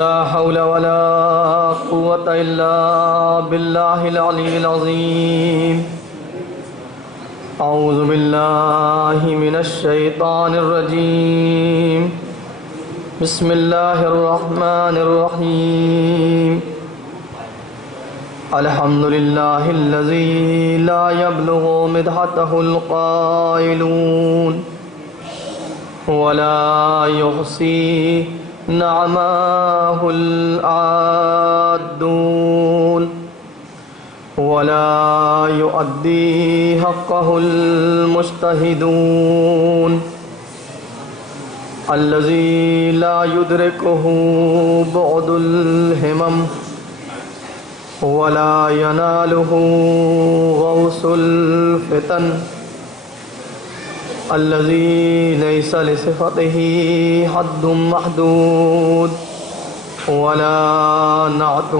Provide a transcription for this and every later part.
لا حول ولا قوة إلا بالله العلي العظيم. أعوذ بالله من الشيطان الرجيم. بسم الله الرحمن الرحيم. الحمد لله الذي لا يبلغ مدحته القائلون ولا يحصي نعماه العادون ولا يؤدي حقه المجتهدون الذي لا يدركه بعد الهمم ولا يناله غوث الفتن الذي ليس لصفته حد محدود ولا نعت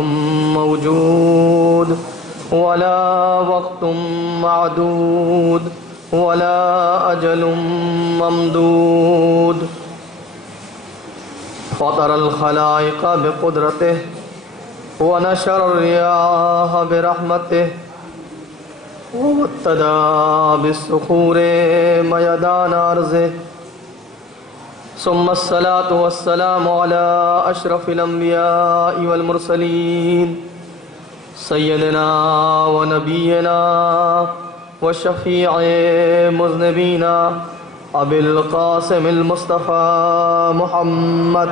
موجود ولا وقت معدود ولا أجل ممدود. فطر الخلائق بقدرته ونشر الرياح برحمته وابتدى بالصخور ميدان أرضه. ثم الصلاة والسلام على أشرف الأنبياء والمرسلين سيدنا ونبينا وشفيع مذنبينا أبي القاسم المصطفى محمد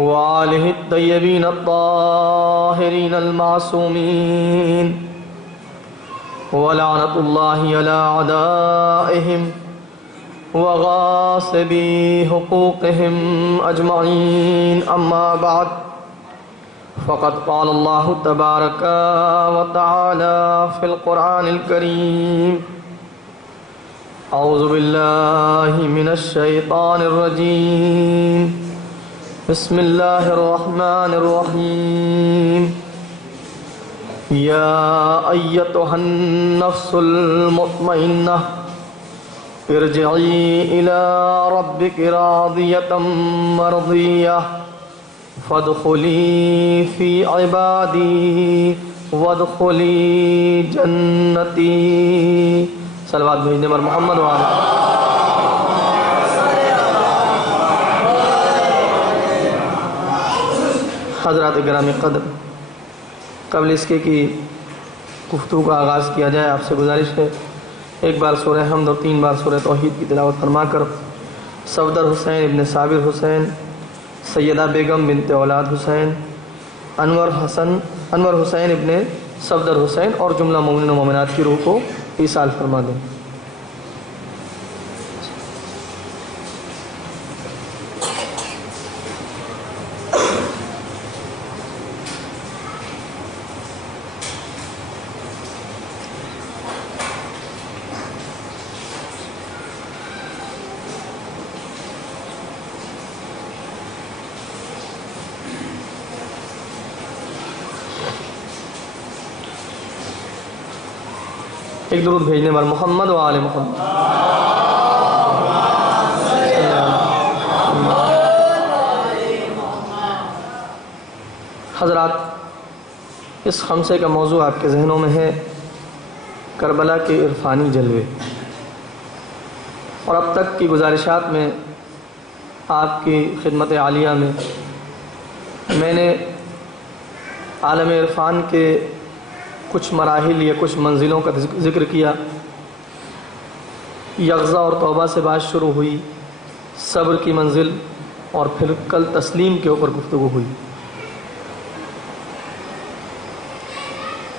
وآله الطيبين الطاهرين المعصومين ولعنة الله على أعدائهم وغاصبي حقوقهم أجمعين. أما بعد، فقد قال الله تبارك وتعالى في القرآن الكريم: أعوذ بالله من الشيطان الرجيم. بسم الله الرحمن الرحيم. يا أيتها النفس المطمئنة ارجعي إلى ربك راضية مرضية فادخلي في عبادي وادخلي جنتي. صلوات بھیجنے پر محمد وآلہ. حضرات گرامی قدر، قبل اس کے کہ گفتگو کا آغاز کیا جائے، آپ سے گزارش ہے ایک بار سورہ حمد اور 3 بار سورہ توحید کی تلاوت فرما کر صفدر حسین ابن صابر حسین، سیدہ بیگم بنت اولاد حسین، انور حسین ابن صفدر حسین اور جملہ مومنین و مومنات کی روح کو ایصال فرما دیں. ایک درود بھیجنے پر محمد و آل محمد. حضرات، اس خمسے کا موضوع آپ کے ذہنوں میں ہے کربلا کے عرفانی جلوے، اور اب تک کی گزارشات میں آپ کی خدمت عالیہ میں نے عالم عرفان کے کچھ مراحل یا کچھ منزلوں کا ذکر کیا. یغزہ اور توبہ سے بات شروع ہوئی، صبر کی منزل، اور پھر کل تسلیم کے اوپر گفتگو ہوئی.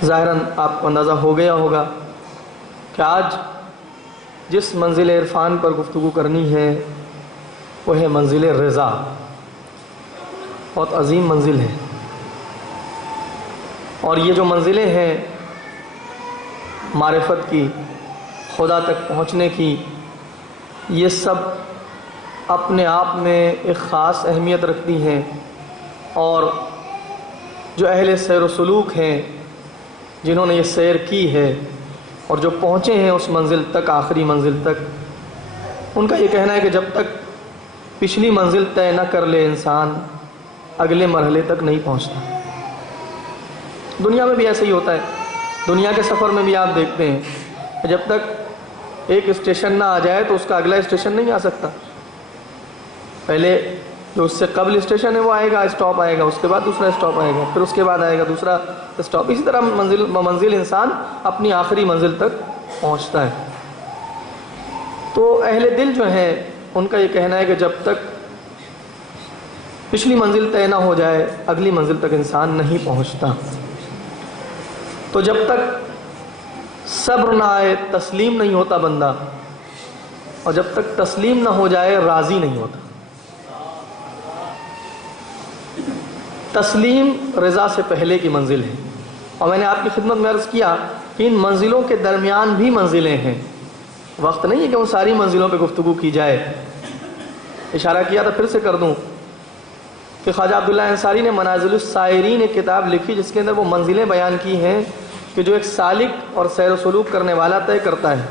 ظاہراً آپ کو اندازہ ہو گیا ہوگا کہ آج جس منزل عرفان پر گفتگو کرنی ہے وہ ہے منزل رضا. بہت عظیم منزل ہے، اور یہ جو منزلیں ہیں معرفت کی، خدا تک پہنچنے کی، یہ سب اپنے آپ میں ایک خاص اہمیت رکھتی ہیں. اور جو اہل سیر و سلوک ہیں، جنہوں نے یہ سیر کی ہے اور جو پہنچے ہیں اس منزل تک، آخری منزل تک، ان کا یہ کہنا ہے کہ جب تک پچھلی منزل طے نہ کر لے انسان اگلے مرحلے تک نہیں پہنچتا۔ دنیا میں بھی ایسا ہی ہوتا ہے، دنیا کے سفر میں بھی آپ دیکھتے ہیں کہ جب تک ایک اسٹیشن نہ آ جائے تو اس کا اگلا اسٹیشن نہیں آ سکتا۔ پہلے جو اس سے قبل اسٹیشن ہے وہ آئے گا، اسٹاپ آئے گا، اس کے بعد دوسرا اسٹاپ آئے گا، پھر اس کے بعد آئے گا دوسرا اسٹاپ۔ اسی طرح منزل انسان اپنی آخری منزل تک پہنچتا ہے۔ تو اہل دل جو ہیں ان کا یہ کہنا ہے کہ جب تک پچھلی منزل طے نہ ہو جائے اگلی منزل تک انسان نہیں پہنچتا۔ تو جب تک صبر نہ آئے تسلیم نہیں ہوتا بندہ، اور جب تک تسلیم نہ ہو جائے راضی نہیں ہوتا۔ تسلیم رضا سے پہلے کی منزل ہے، اور میں نے آپ کی خدمت میں عرض کیا کہ ان منزلوں کے درمیان بھی منزلیں ہیں۔ وقت نہیں ہے کہ ان ساری منزلوں پہ گفتگو کی جائے۔ اشارہ کیا تھا، پھر سے کر دوں کہ خواجہ عبداللہ انصاری نے منازل السائرین ایک کتاب لکھی جس کے اندر وہ منزلیں بیان کی ہیں کہ جو ایک سالک اور سیر و سلوک کرنے والا طے کرتا ہے،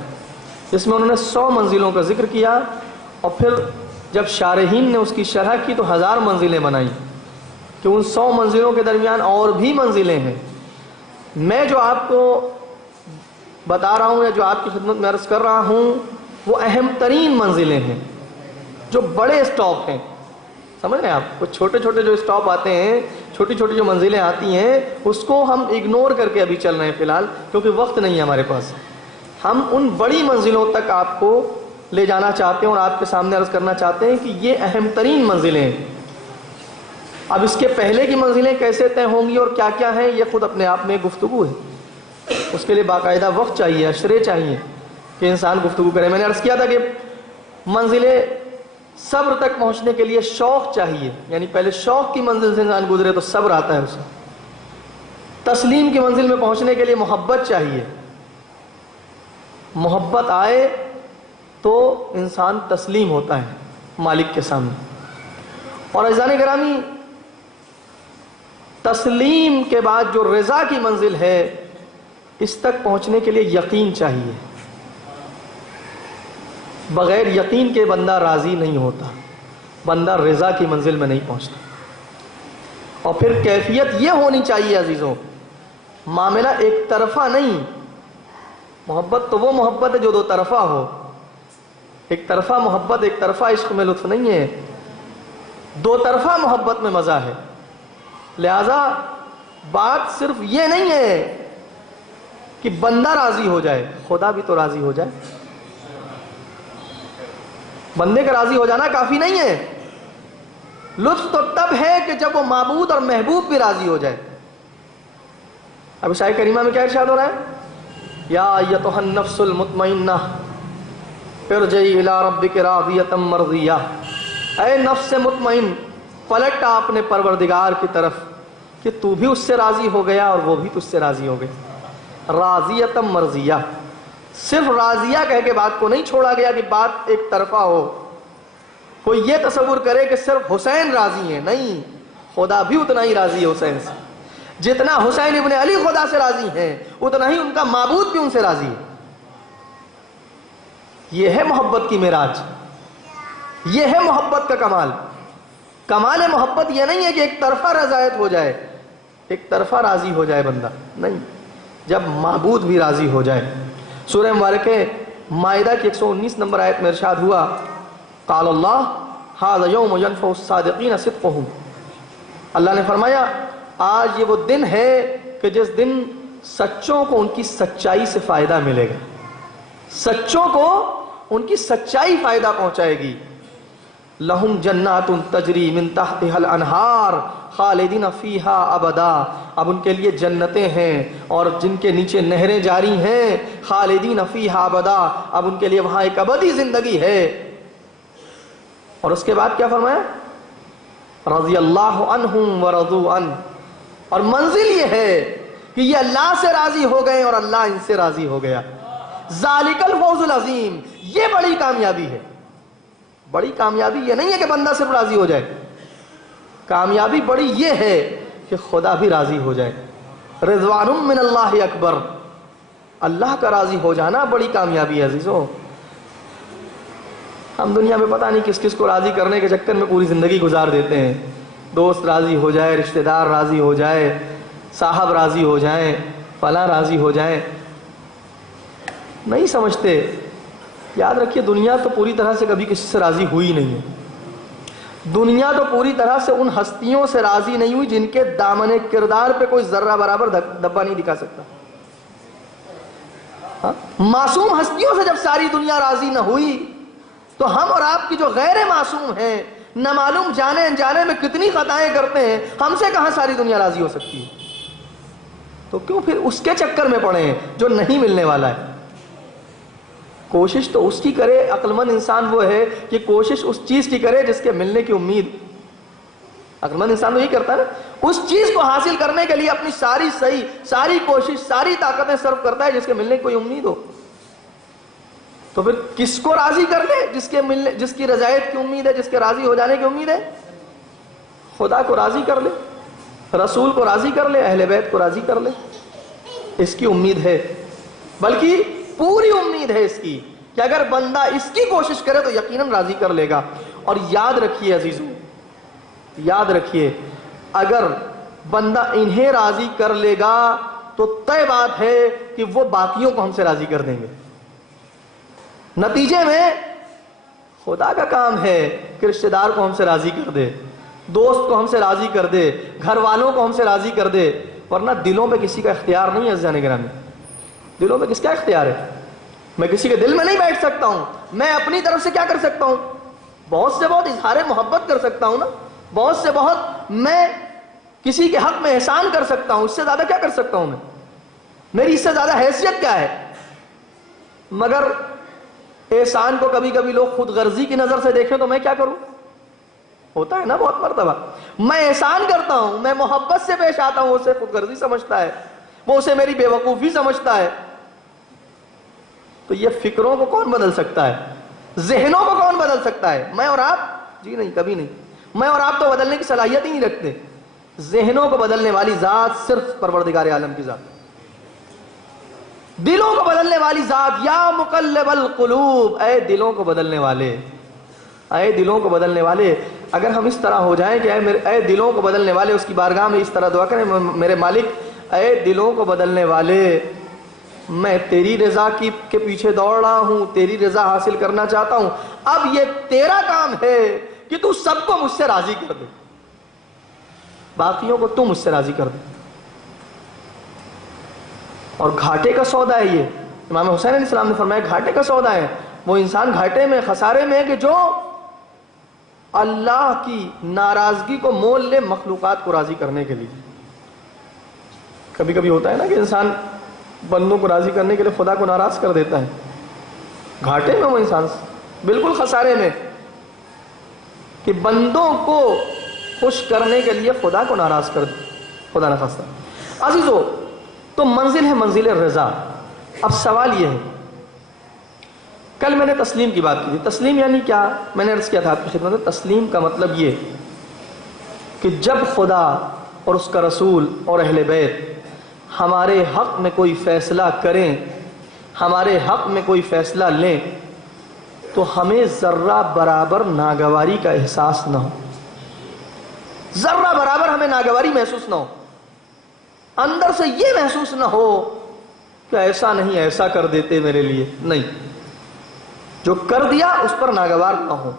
جس میں انہوں نے 100 منزلوں کا ذکر کیا، اور پھر جب شارحین نے اس کی شرح کی تو 1000 منزلیں بنائیں کہ ان 100 منزلوں کے درمیان اور بھی منزلیں ہیں۔ میں جو آپ کو بتا رہا ہوں یا جو آپ کی خدمت میں عرض کر رہا ہوں وہ اہم ترین منزلیں ہیں، جو بڑے اسٹاپ ہیں۔ سمجھ رہے ہیں آپ؟ وہ چھوٹے چھوٹے جو اسٹاپ آتے ہیں، چھوٹی چھوٹی جو منزلیں آتی ہیں، اس کو ہم اگنور کر کے ابھی چل رہے ہیں فی الحال، کیونکہ وقت نہیں ہے ہمارے پاس۔ ہم ان بڑی منزلوں تک آپ کو لے جانا چاہتے ہیں اور آپ کے سامنے عرض کرنا چاہتے ہیں کہ یہ اہم ترین منزلیں ہیں۔ اب اس کے پہلے کی منزلیں کیسے طے ہوں گی اور کیا کیا ہیں، یہ خود اپنے آپ میں گفتگو ہے۔ اس کے لیے باقاعدہ وقت چاہیے، اشرے چاہیے کہ انسان گفتگو کرے۔ میں نے عرض کیا تھا کہ منزلیں صبر تک پہنچنے کے لیے شوق چاہیے، یعنی پہلے شوق کی منزل سے انسان گزرے تو صبر آتا ہے اسے۔ تسلیم کی منزل میں پہنچنے کے لیے محبت چاہیے، محبت آئے تو انسان تسلیم ہوتا ہے مالک کے سامنے۔ اور عزیزان گرامی، تسلیم کے بعد جو رضا کی منزل ہے اس تک پہنچنے کے لیے یقین چاہیے۔ بغیر یقین کے بندہ راضی نہیں ہوتا، بندہ رضا کی منزل میں نہیں پہنچتا۔ اور پھر کیفیت یہ ہونی چاہیے عزیزوں، معاملہ ایک طرفہ نہیں۔ محبت تو وہ محبت ہے جو دو طرفہ ہو، ایک طرفہ محبت، ایک طرفہ عشق میں لطف نہیں ہے، دو طرفہ محبت میں مزہ ہے۔ لہذا بات صرف یہ نہیں ہے کہ بندہ راضی ہو جائے، خدا بھی تو راضی ہو جائے۔ بندے کا راضی ہو جانا کافی نہیں ہے، لطف تو تب ہے کہ جب وہ معبود اور محبوب بھی راضی ہو جائے۔ اب شاہ کریمہ میں کیا ارشاد ہو رہا ہے؟ یا ایتھا النفس المطمئنہ ارجعی الی ربک راضیۃ مرضیہ، اے نفس مطمئن پلٹ آ اپنے پروردگار کی طرف کہ تو بھی اس سے راضی ہو گیا اور وہ بھی تجھ سے راضی ہو گئے۔ راضیۃ مرضیہ، صرف راضیہ کہہ کے بات کو نہیں چھوڑا گیا کہ بات ایک طرفہ ہو۔ کوئی یہ تصور کرے کہ صرف حسین راضی ہیں، نہیں، خدا بھی اتنا ہی راضی ہے حسین سے۔ جتنا حسین ابن علی خدا سے راضی ہیں اتنا ہی ان کا معبود بھی ان سے راضی ہے۔ یہ ہے محبت کی معراج، یہ ہے محبت کا کمال۔ کمال محبت یہ نہیں ہے کہ ایک طرفہ رضایت ہو جائے، ایک طرفہ راضی ہو جائے بندہ، نہیں، جب معبود بھی راضی ہو جائے۔ سورہ مبارکہ مائدہ کی 119 نمبر آیت میں ارشاد ہوا، قال اللہ ھذا یوم ینفع الصادقین صدقہم، اللہ نے فرمایا آج یہ وہ دن ہے کہ جس دن سچوں کو ان کی سچائی سے فائدہ ملے گا، سچوں کو ان کی سچائی فائدہ پہنچائے گی۔ لہم جنات تجری من تحتها الانہار خالدین فیہا ابدا، اب ان کے لیے جنتیں ہیں اور جن کے نیچے نہریں جاری ہیں، خالدین فیہا ابدا، اب ان کے لیے وہاں ایک ابدی زندگی ہے۔ اور اس کے بعد کیا فرمایا؟ رضی اللہ عنہم ورضوا عنہ، اور منزل یہ ہے کہ یہ اللہ سے راضی ہو گئے اور اللہ ان سے راضی ہو گیا۔ ذالک الفوز العظیم، یہ بڑی کامیابی ہے۔ بڑی کامیابی یہ نہیں ہے کہ بندہ صرف راضی ہو جائے، کامیابی بڑی یہ ہے کہ خدا بھی راضی ہو جائے۔ رضوان من اللہ اکبر، اللہ کا راضی ہو جانا بڑی کامیابی ہے عزیزوں۔ ہم دنیا میں پتہ نہیں کس کس کو راضی کرنے کے چکر میں پوری زندگی گزار دیتے ہیں. دوست راضی ہو جائے, رشتہ دار راضی ہو جائے, صاحب راضی ہو جائیں, فلاں راضی ہو جائیں, نہیں سمجھتے. یاد رکھیے دنیا تو پوری طرح سے کبھی کسی سے راضی ہوئی نہیں ہے. دنیا تو پوری طرح سے ان ہستیوں سے راضی نہیں ہوئی جن کے دامن کردار پہ کوئی ذرہ برابر دبا نہیں دکھا سکتا. معصوم ہستیوں سے جب ساری دنیا راضی نہ ہوئی تو ہم اور آپ کی جو غیر معصوم ہیں, نہ معلوم جانے انجانے میں کتنی خطائیں کرتے ہیں, ہم سے کہاں ساری دنیا راضی ہو سکتی ہے؟ تو کیوں پھر اس کے چکر میں پڑے ہیں جو نہیں ملنے والا ہے. کوشش تو اس کی کرے, عقل مند انسان وہ ہے کہ کوشش اس چیز کی کرے جس کے ملنے کی امید. عقل مند انسان تو یہی کرتا ہے نا, اس چیز کو حاصل کرنے کے لیے اپنی ساری کوشش, ساری طاقتیں صرف کرتا ہے جس کے ملنے کی کوئی امید ہو. تو پھر کس کو راضی کر لے؟ جس کی رضایت کی امید ہے, جس کے راضی ہو جانے کی امید ہے. خدا کو راضی کر لے, رسول کو راضی کر لے, اہل بیت کو راضی کر لے, اس کی امید ہے. بلکہ پوری امید ہے اس کی کہ اگر بندہ اس کی کوشش کرے تو یقیناً راضی کر لے گا. اور یاد رکھیے عزیزو, یاد رکھیے اگر بندہ انہیں راضی کر لے گا تو طے بات ہے کہ وہ باقیوں کو ہم سے راضی کر دیں گے. نتیجے میں خدا کا کام ہے کہ رشتہ دار کو ہم سے راضی کر دے, دوست کو ہم سے راضی کر دے, گھر والوں کو ہم سے راضی کر دے. ورنہ دلوں پہ کسی کا اختیار نہیں ہے عزیزان گرامی. دلوں میں کس کا اختیار ہے؟ میں کسی کے دل میں نہیں بیٹھ سکتا ہوں. میں اپنی طرف سے کیا کر سکتا ہوں؟ بہت سے بہت اظہار محبت کر سکتا ہوں نا, بہت سے بہت میں کسی کے حق میں احسان کر سکتا ہوں. اس سے زیادہ کیا کر سکتا ہوں؟ میری اس سے زیادہ حیثیت کیا ہے؟ مگر احسان کو کبھی کبھی لوگ خود غرضی کی نظر سے دیکھیں تو میں کیا کروں؟ ہوتا ہے نا بہت مرتبہ. میں احسان کرتا ہوں, میں محبت سے پیش آتا ہوں, اسے خود غرضی سمجھتا ہے, وہ اسے میری بے وقوفی سمجھتا ہے. تو یہ فکروں کو کون بدل سکتا ہے؟ ذہنوں کو کون بدل سکتا ہے؟ میں اور آپ؟ جی نہیں, کبھی نہیں. میں اور آپ تو بدلنے کی صلاحیت ہی نہیں رکھتے. ذہنوں کو بدلنے والی ذات صرف پروردگار عالم کی ذات. دلوں کو بدلنے والی ذات, یا مقلب القلوب, اے دلوں کو بدلنے والے, اے دلوں کو بدلنے والے. اگر ہم اس طرح ہو جائیں کہ اے دلوں کو بدلنے والے, اس کی بارگاہ میں اس طرح دعا کریں, میرے مالک اے دلوں کو بدلنے والے, میں تیری رضا کے پیچھے دوڑ رہا ہوں, تیری رضا حاصل کرنا چاہتا ہوں. اب یہ تیرا کام ہے کہ تو سب کو مجھ سے راضی کر دے, باقیوں کو تو مجھ سے راضی کر دے. اور گھاٹے کا سودا ہے یہ. امام حسین علیہ السلام نے فرمایا گھاٹے کا سودا ہے. وہ انسان گھاٹے میں, خسارے میں ہے کہ جو اللہ کی ناراضگی کو مول لے مخلوقات کو راضی کرنے کے لیے. کبھی کبھی ہوتا ہے نا کہ انسان بندوں کو راضی کرنے کے لیے خدا کو ناراض کر دیتا ہے. گھاٹے میں وہ انسان, بالکل خسارے میں, کہ بندوں کو خوش کرنے کے لیے خدا کو ناراض کر دے, خدا نہ خواستہ. عزیزو, تو منزل ہے منزل رضا. اب سوال یہ ہے, کل میں نے تسلیم کی بات کی تھی. تسلیم یعنی کیا؟ میں نے عرض کیا تھا آپ کی خدمت میں, تسلیم کا مطلب یہ کہ جب خدا اور اس کا رسول اور اہل بیت ہمارے حق میں کوئی فیصلہ کریں, ہمارے حق میں کوئی فیصلہ لیں, تو ہمیں ذرہ برابر ناگواری کا احساس نہ ہو, ذرہ برابر ہمیں ناگواری محسوس نہ ہو, اندر سے یہ محسوس نہ ہو کہ ایسا نہیں, ایسا کر دیتے میرے لیے. نہیں, جو کر دیا اس پر ناگوار نہ ہو.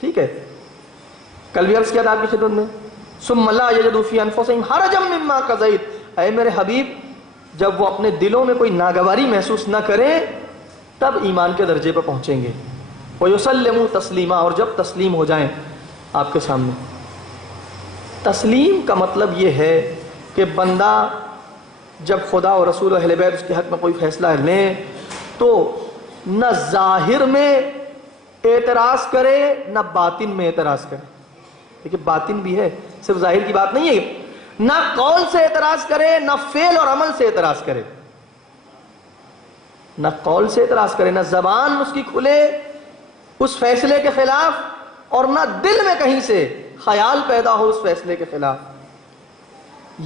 ٹھیک ہے, کل بھی عرض کیا تھا آپ کی خدمت میں, ثم لا یجدوا فی انفسہم حرجا مما قضیت, اے میرے حبیب جب وہ اپنے دلوں میں کوئی ناگواری محسوس نہ کریں تب ایمان کے درجے پر پہنچیں گے. وَيُسَلِّمُوا تسلیما, اور جب تسلیم ہو جائیں آپ کے سامنے. تسلیم کا مطلب یہ ہے کہ بندہ جب خدا اور رسول و اہل بیت اس کے حق میں کوئی فیصلہ لیں تو نہ ظاہر میں اعتراض کرے نہ باطن میں اعتراض کرے. دیکھیے باطن بھی ہے, صرف ظاہر کی بات نہیں ہے. نہ قول سے اعتراض کرے نہ فعل اور عمل سے اعتراض کرے, نہ قول سے اعتراض کرے, نہ زبان اس کی کھلے اس فیصلے کے خلاف, اور نہ دل میں کہیں سے خیال پیدا ہو اس فیصلے کے خلاف.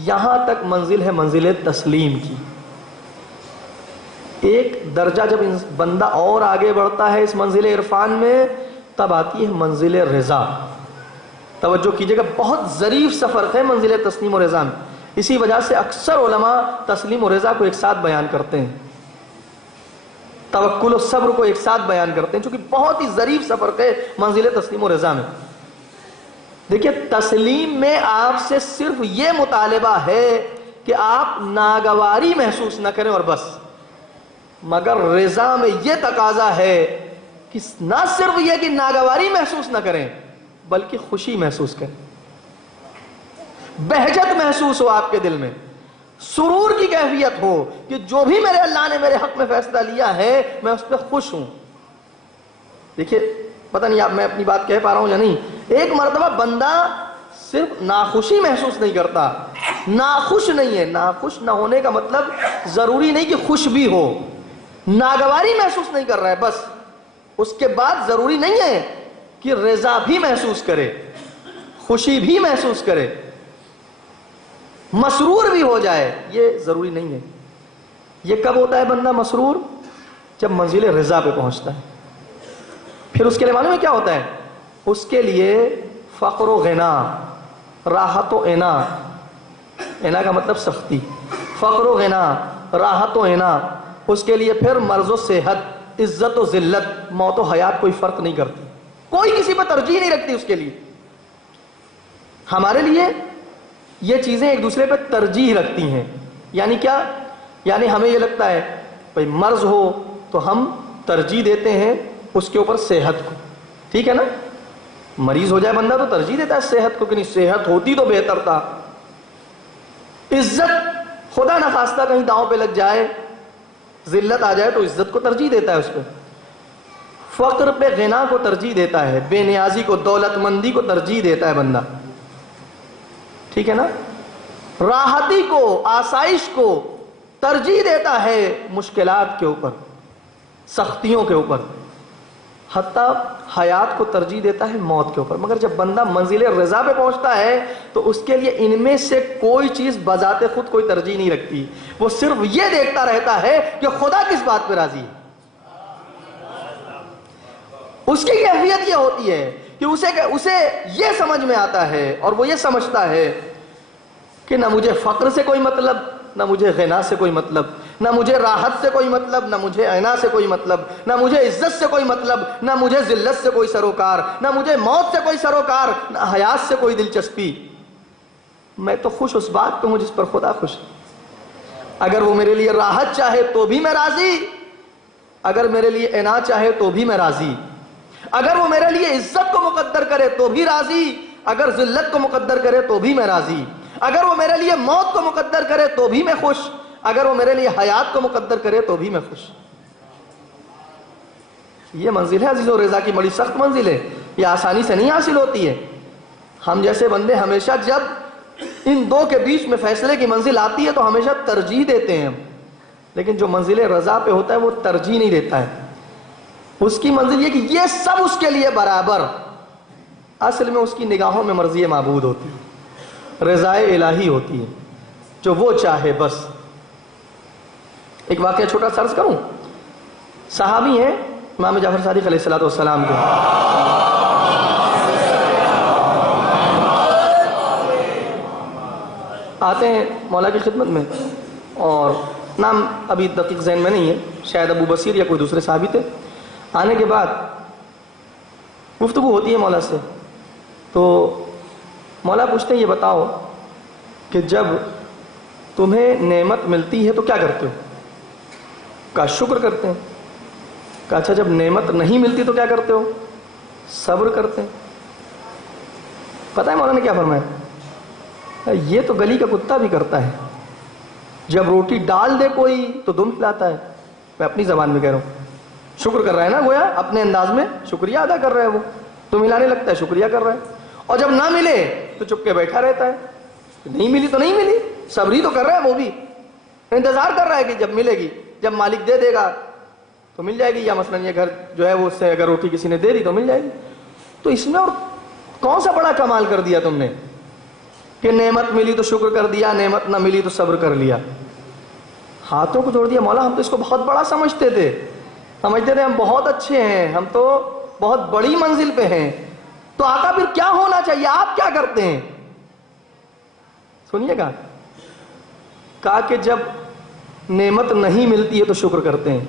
یہاں تک منزل ہے منزل تسلیم کی. ایک درجہ جب بندہ اور آگے بڑھتا ہے اس منزل عرفان میں، تب آتی ہے منزل رضا. توجہ کیجئے گا، بہت ظریف سا فرق ہے منزل تسلیم و رضا میں. اسی وجہ سے اکثر علماء تسلیم و رضا کو ایک ساتھ بیان کرتے ہیں، توکل و صبر کو ایک ساتھ بیان کرتے ہیں، چونکہ بہت ہی ظریف سا فرق ہے منزل تسلیم و رضا میں. دیکھیے تسلیم میں آپ سے صرف یہ مطالبہ ہے کہ آپ ناگواری محسوس نہ کریں اور بس، مگر رضا میں یہ تقاضا ہے کہ نہ صرف یہ کہ ناگواری محسوس نہ کریں بلکہ خوشی محسوس کریں، بہجت محسوس ہو آپ کے دل میں، سرور کی کیفیت ہو کہ جو بھی میرے اللہ نے میرے حق میں فیصلہ لیا ہے میں اس پہ خوش ہوں. دیکھیے پتہ نہیں میں اپنی بات کہہ پا رہا ہوں یا نہیں، ایک مرتبہ بندہ صرف ناخوشی محسوس نہیں کرتا، ناخوش نہیں ہے. ناخوش نہ ہونے کا مطلب ضروری نہیں کہ خوش بھی ہو، ناگواری محسوس نہیں کر رہا ہے بس، اس کے بعد ضروری نہیں ہے کہ رضا بھی محسوس کرے، خوشی بھی محسوس کرے، مسرور بھی ہو جائے، یہ ضروری نہیں ہے. یہ کب ہوتا ہے بندہ مسرور؟ جب منزل رضا پہ پہنچتا ہے. پھر اس کے لیے معلوم ہے کیا ہوتا ہے؟ اس کے لیے فقر و غنا، راحت و عنا، عنا کا مطلب سختی، فقر و غنا، راحت و عنا، اس کے لیے پھر مرض و صحت، عزت و ذلت، موت و حیات کوئی فرق نہیں کرتی، کوئی کسی پہ ترجیح نہیں رکھتی اس کے لیے. ہمارے لیے یہ چیزیں ایک دوسرے پہ ترجیح رکھتی ہیں. یعنی کیا؟ یعنی ہمیں یہ لگتا ہے بھئی مرض ہو تو ہم ترجیح دیتے ہیں اس کے اوپر صحت کو، ٹھیک ہے نا؟ مریض ہو جائے بندہ تو ترجیح دیتا ہے صحت کو کہ نہیں صحت ہوتی تو بہتر تھا. عزت خدا نخواستہ کہیں داؤں پہ لگ جائے، ذلت آ جائے تو عزت کو ترجیح دیتا ہے اس پہ، فقر پہ غنا کو ترجیح دیتا ہے، بے نیازی کو، دولت مندی کو ترجیح دیتا ہے بندہ، ٹھیک ہے نا؟ راحتی کو، آسائش کو ترجیح دیتا ہے مشکلات کے اوپر، سختیوں کے اوپر، حتیٰ حیات کو ترجیح دیتا ہے موت کے اوپر. مگر جب بندہ منزل رضا پہ پہنچتا ہے تو اس کے لیے ان میں سے کوئی چیز بذات خود کوئی ترجیح نہیں رکھتی، وہ صرف یہ دیکھتا رہتا ہے کہ خدا کس بات پہ راضی ہے. اس کی کیفیت یہ ہوتی ہے کہ اسے یہ سمجھ میں آتا ہے اور وہ یہ سمجھتا ہے کہ نہ مجھے فقر سے کوئی مطلب، نہ مجھے غنا سے کوئی مطلب، نہ مجھے راحت سے کوئی مطلب، نہ مجھے عنا سے کوئی مطلب، نہ مجھے عزت سے کوئی مطلب، نہ مجھے ذلت سے کوئی سروکار، نہ مجھے موت سے کوئی سروکار، نہ حیات سے کوئی دلچسپی. میں تو خوش اس بات پہ ہوں جس پر خدا خوش ہے. اگر وہ میرے لیے راحت چاہے تو بھی میں راضی، اگر میرے لیے عنا چاہے تو بھی میں راضی، اگر وہ میرے لیے عزت کو مقدر کرے تو بھی راضی، اگر ذلت کو مقدر کرے تو بھی میں راضی، اگر وہ میرے لیے موت کو مقدر کرے تو بھی میں خوش، اگر وہ میرے لیے حیات کو مقدر کرے تو بھی میں خوش. یہ منزل ہے عزیز و رضا کی، بڑی سخت منزل ہے، یہ آسانی سے نہیں حاصل ہوتی ہے. ہم جیسے بندے ہمیشہ جب ان دو کے بیچ میں فیصلے کی منزل آتی ہے تو ہمیشہ ترجیح دیتے ہیں ہم، لیکن جو منزل رضا پہ ہوتا ہے وہ ترجیح نہیں دیتا ہے. اس کی منزل یہ کہ یہ سب اس کے لیے برابر. اصل میں اس کی نگاہوں میں مرضی معبود ہوتی ہے، رضائے الہی ہوتی ہے، جو وہ چاہے بس. ایک واقعہ چھوٹا سا عرض کروں. صحابی ہیں امام جعفر صادق علیہ السلام کے، آتے ہیں مولا کی خدمت میں، اور نام ابھی دقیق ذہن میں نہیں ہے، شاید ابو بصیر یا کوئی دوسرے صحابی تھے. آنے کے بعد گفتگو ہوتی ہے مولا سے، تو مولا پوچھتے ہیں یہ بتاؤ کہ جب تمہیں نعمت ملتی ہے تو کیا کرتے ہو؟ کہا شکر کرتے ہیں. کہا اچھا جب نعمت نہیں ملتی تو کیا کرتے ہو؟ صبر کرتے ہیں. پتہ ہے مولا نے کیا فرمایا؟ یہ تو گلی کا کتا بھی کرتا ہے، جب روٹی ڈال دے کوئی تو دم کھلاتا ہے. میں اپنی زبان میں کہہ رہا ہوں، شکر کر رہا ہے نا، گویا اپنے انداز میں شکریہ ادا کر رہا ہے. وہ تو ملانے لگتا ہے شکریہ کر رہا ہے، اور جب نہ ملے تو چپ کے بیٹھا رہتا ہے. نہیں ملی تو نہیں ملی، صبر ہی تو کر رہا ہے، وہ بھی انتظار کر رہا ہے کہ جب ملے گی، جب مالک دے دے گا تو مل جائے گی، یا مثلا یہ گھر جو ہے وہ اس سے اگر روٹی کسی نے دے دی تو مل جائے گی. تو اس میں اور کون سا بڑا کمال کر دیا تم نے کہ نعمت ملی تو شکر کر دیا، نعمت نہ ملی تو صبر کر لیا. ہاتھوں کو جوڑ دیا. مولا ہم تو اس کو بہت بڑا سمجھتے تھے ہم بہت اچھے ہیں, ہم تو بہت بڑی منزل پہ ہیں. تو آقا پھر کیا ہونا چاہیے, آپ کیا کرتے ہیں؟ سنیے گا. کہا کہ جب نعمت نہیں ملتی ہے تو شکر کرتے ہیں.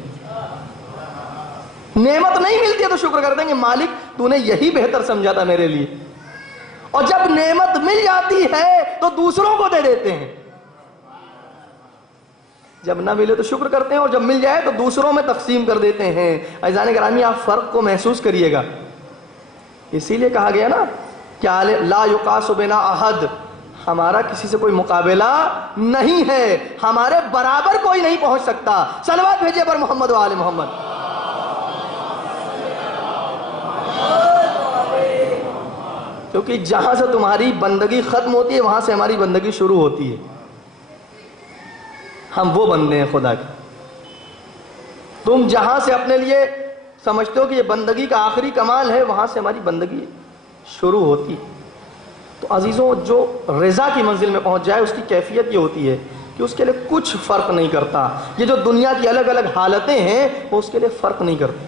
نعمت نہیں ملتی ہے تو شکر کرتے ہیں کہ مالک تو نے یہی بہتر سمجھا تھا میرے لیے. اور جب نعمت مل جاتی ہے تو دوسروں کو دے دیتے ہیں. جب نہ ملے تو شکر کرتے ہیں, اور جب مل جائے تو دوسروں میں تقسیم کر دیتے ہیں. عزیزان گرامی, آپ فرق کو محسوس کریے گا. اسی لیے کہا گیا نا کہ لا یقاس بنا احد, ہمارا کسی سے کوئی مقابلہ نہیں ہے, ہمارے برابر کوئی نہیں پہنچ سکتا. صلوات بھیجیے پر محمد و آل محمد. کیونکہ جہاں سے تمہاری بندگی ختم ہوتی ہے وہاں سے ہماری بندگی شروع ہوتی ہے. ہم وہ بندے ہیں خدا کے. تم جہاں سے اپنے لیے سمجھتے ہو کہ یہ بندگی کا آخری کمال ہے, وہاں سے ہماری بندگی شروع ہوتی ہے. تو عزیزوں, جو رضا کی منزل میں پہنچ جائے اس کی کیفیت یہ ہوتی ہے کہ اس کے لیے کچھ فرق نہیں کرتا. یہ جو دنیا کی الگ الگ حالتیں ہیں وہ اس کے لیے فرق نہیں کرتی.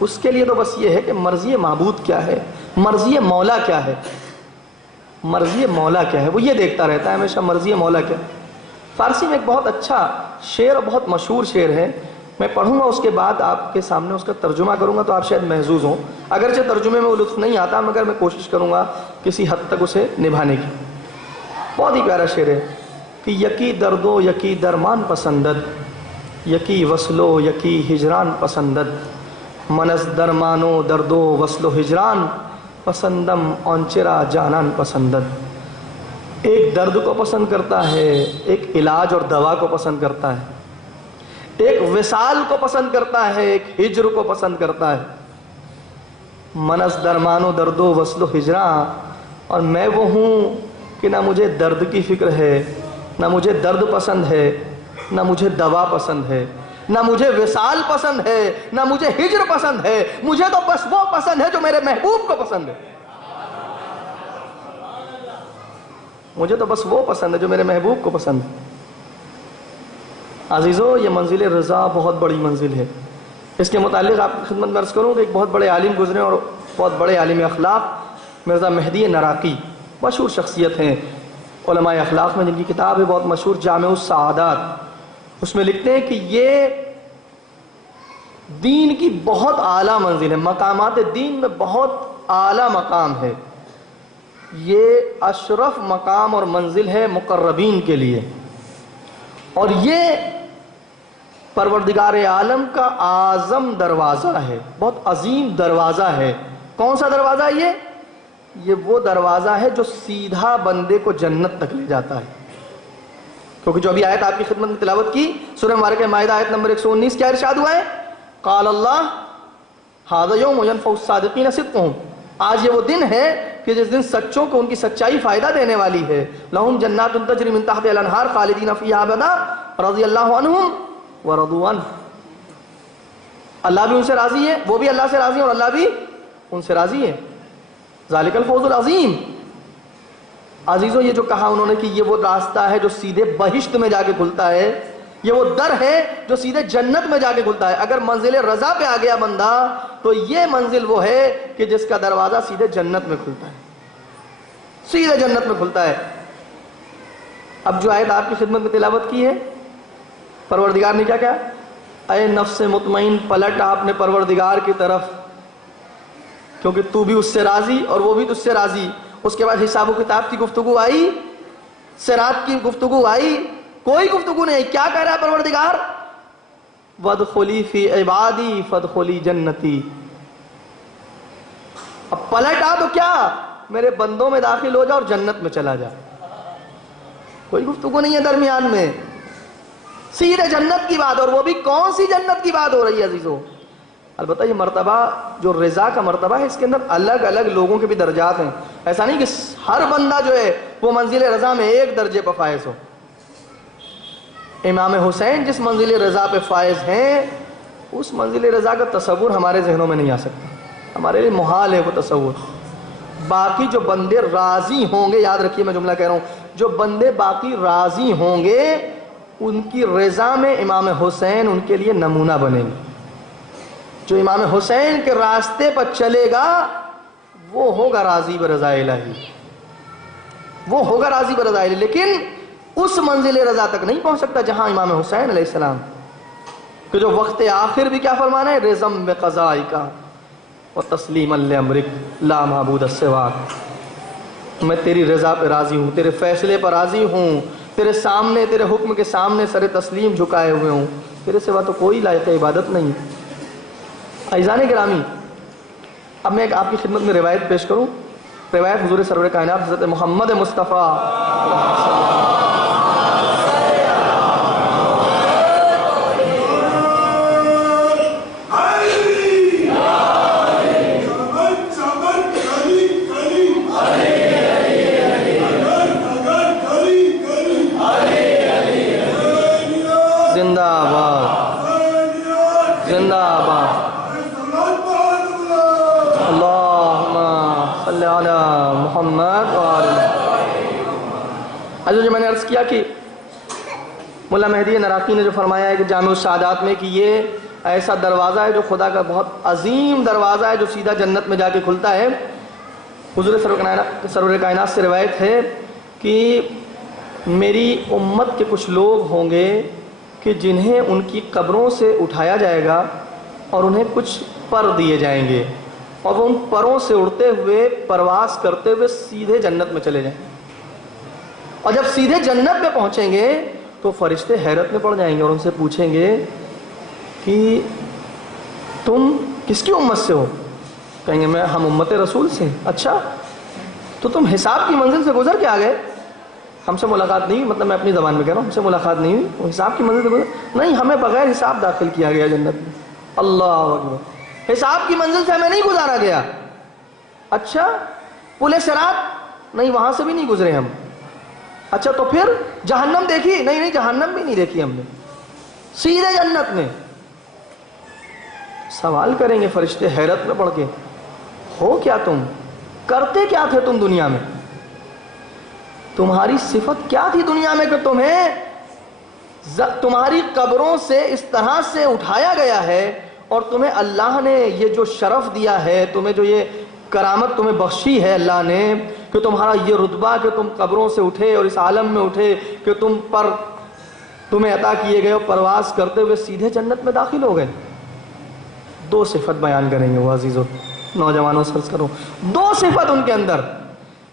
اس کے لیے تو بس یہ ہے کہ مرضی معبود کیا ہے, مرضی مولا کیا ہے, مرضی مولا کیا ہے, وہ یہ دیکھتا رہتا ہے ہمیشہ مرضی مولا کیا ہے. فارسی میں ایک بہت اچھا شعر اور بہت مشہور شعر ہے, میں پڑھوں گا, اس کے بعد آپ کے سامنے اس کا ترجمہ کروں گا تو آپ شاید محظوظ ہوں. اگرچہ ترجمے میں وہ لطف نہیں آتا مگر میں کوشش کروں گا کسی حد تک اسے نبھانے کی. بہت ہی پیارا شعر ہے کہ یکی درد و یکی درمان پسندد, یکی وصل و یکی ہجران پسندد, منز درمان و درد و وصل و ہجران پسندم آنچرا جانان پسندد. ایک درد کو پسند کرتا ہے, ایک علاج اور دوا کو پسند کرتا ہے, ایک وصال کو پسند کرتا ہے, ایک ہجر کو پسند کرتا ہے. منز درمان و درد و وصل و ہجراں, اور میں وہ ہوں کہ نہ مجھے درد کی فکر ہے, نہ مجھے درد پسند ہے, نہ مجھے دوا پسند ہے, نہ مجھے وصال پسند ہے, نہ مجھے ہجر پسند ہے. مجھے تو بس وہ پسند ہے جو میرے محبوب کو پسند ہے. مجھے تو بس وہ پسند ہے جو میرے محبوب کو پسند ہے. عزیزو, یہ منزل رضا بہت بڑی منزل ہے. اس کے متعلق آپ کی خدمت میں عرض کروں کہ ایک بہت بڑے عالم گزرے اور بہت بڑے عالم اخلاق مرزا مہدی نراقی, مشہور شخصیت ہیں علماء اخلاق میں, جن کی کتاب ہے بہت مشہور جامع السعادات. اس میں لکھتے ہیں کہ یہ دین کی بہت اعلیٰ منزل ہے, مقامات دین میں بہت اعلیٰ مقام ہے. یہ اشرف مقام اور منزل ہے مقربین کے لیے, اور یہ پروردگار عالم کا اعظم دروازہ ہے, بہت عظیم دروازہ ہے. کون سا دروازہ ہے یہ وہ دروازہ ہے جو سیدھا بندے کو جنت تک لے جاتا ہے. کیونکہ جو ابھی آیت آپ کی خدمت میں تلاوت کی سورہ مبارکہ مائدہ آیت نمبر 119, کیا ارشاد ہوا ہے؟ قال اللہ ھذا یوم ینفع الصادقین صدقہم, آج یہ وہ دن ہے کہ جس دن سچوں کو ان کی سچائی فائدہ دینے والی ہے. لہم جنات تجری من تحتها الانہار خالدین فیہا ابدا رضی اللہ عنہم ورضوا عنہ. اللہ بھی ان سے راضی ہے, وہ بھی اللہ سے راضی ہیں, اور اللہ بھی ان سے راضی ہے. ذالک الفوز العظیم. عزیزو, یہ جو کہا انہوں نے کہ یہ وہ راستہ ہے جو سیدھے بہشت میں جا کے کھلتا ہے, یہ وہ در ہے جو سیدھے جنت میں جا کے کھلتا ہے. اگر منزل رضا پہ آ گیا بندہ تو یہ منزل وہ ہے کہ جس کا دروازہ سیدھے جنت میں کھلتا ہے, سیدھے جنت میں کھلتا ہے. اب جو آیت آپ کی خدمت میں تلاوت کی ہے, پروردگار نے کیا کہا؟ اے نفس مطمئن, پلٹ اپنے پروردگار کی طرف, کیونکہ تو بھی اس سے راضی اور وہ بھی تجھ سے راضی. اس کے بعد حساب و کتاب کی گفتگو آئی, صراط کی گفتگو آئی, کوئی گفتگو نہیں. کیا کہہ رہا ہے پروردگار؟ وَادْخُلِي فِي عِبَادِي فَادْخُلِي جَنَّتِي. اب پلٹ آ تو کیا, میرے بندوں میں داخل ہو جا اور جنت میں چلا جا. کوئی گفتگو نہیں ہے درمیان میں, سیدھے جنت کی بات. اور وہ بھی کون سی جنت کی بات ہو رہی ہے عزیزو؟ البتہ یہ مرتبہ جو رضا کا مرتبہ ہے اس کے اندر الگ الگ لوگوں کے بھی درجات ہیں. ایسا نہیں کہ ہر بندہ جو ہے وہ منزل رضا میں ایک درجے پر فائز ہو. امام حسین جس منزل رضا پہ فائز ہیں اس منزل رضا کا تصور ہمارے ذہنوں میں نہیں آ سکتا, ہمارے لیے محال ہے وہ تصور. باقی جو بندے راضی ہوں گے, یاد رکھیے میں جملہ کہہ رہا ہوں, جو بندے باقی راضی ہوں گے ان کی رضا میں امام حسین ان کے لیے نمونہ بنے گے. جو امام حسین کے راستے پر چلے گا وہ ہوگا راضی برضا الہی، وہ ہوگا راضی برضا الہی. لیکن اس منزل رضا تک نہیں پہنچ سکتا جہاں امام حسین علیہ السلام کہ جو وقت آخر بھی کیا فرمانا ہے، رضم بقضائک و تسلیما لامرک لا معبود سواک. میں تیری رضا پہ راضی ہوں، تیرے فیصلے پر راضی ہوں، تیرے سامنے، تیرے حکم کے سامنے سر تسلیم جھکائے ہوئے ہوں، تیرے سوا تو کوئی لائق عبادت نہیں. عزیزان گرامی، اب میں آپ کی خدمت میں روایت پیش کروں. روایت حضور سرور کائنات حضرت محمد مصطفیٰ زندہ آباد، زندہ آباد. اللہم صلی علی محمد جو میں نے عرض کیا کہ مولا مہدی نراقی نے جو فرمایا ہے کہ جامع السعادات میں کہ یہ ایسا دروازہ ہے جو خدا کا بہت عظیم دروازہ ہے جو سیدھا جنت میں جا کے کھلتا ہے. حضور سرور کائنات سے روایت ہے کہ میری امت کے کچھ لوگ ہوں گے کہ جنہیں ان کی قبروں سے اٹھایا جائے گا اور انہیں کچھ پر دیے جائیں گے اور وہ ان پروں سے اڑتے ہوئے پرواز کرتے ہوئے سیدھے جنت میں چلے جائیں گے. اور جب سیدھے جنت میں پہنچیں گے تو فرشتے حیرت میں پڑ جائیں گے اور ان سے پوچھیں گے کہ تم کس کی امت سے ہو؟ کہیں گے ہم امت رسول سے. اچھا تو تم حساب کی منزل سے گزر کے آ گئے؟ ہم سے ملاقات نہیں ہوئی، مطلب میں اپنی زبان میں کہہ رہا ہوں، ہم سے ملاقات نہیں ہوئی، وہ حساب کی منزل سے گزر نہیں، ہمیں بغیر حساب داخل کیا گیا جنت میں. اللہ اکبر، حساب کی منزل سے ہمیں نہیں گزارا گیا. اچھا پل صراط نہیں، وہاں سے بھی نہیں گزرے ہم. اچھا تو پھر جہنم دیکھی؟ نہیں، جہنم بھی نہیں دیکھی ہم نے، سیدھے جنت میں. سوال کریں گے فرشتے حیرت میں پڑ کے، ہو کیا تم، کرتے کیا تھے تم دنیا میں، تمہاری صفت کیا تھی دنیا میں کہ تمہیں تمہاری قبروں سے اس طرح سے اٹھایا گیا ہے اور تمہیں اللہ نے یہ جو شرف دیا ہے، تمہیں جو یہ کرامت تمہیں بخشی ہے اللہ نے کہ تمہارا یہ رتبہ کہ تم قبروں سے اٹھے اور اس عالم میں اٹھے کہ تم پر تمہیں عطا کیے گئے اور پرواز کرتے ہوئے سیدھے جنت میں داخل ہو گئے. دو صفت بیان کریں گے وہ عزیزوں، نوجوانوں سے عرض کروں، دو صفت ان کے اندر.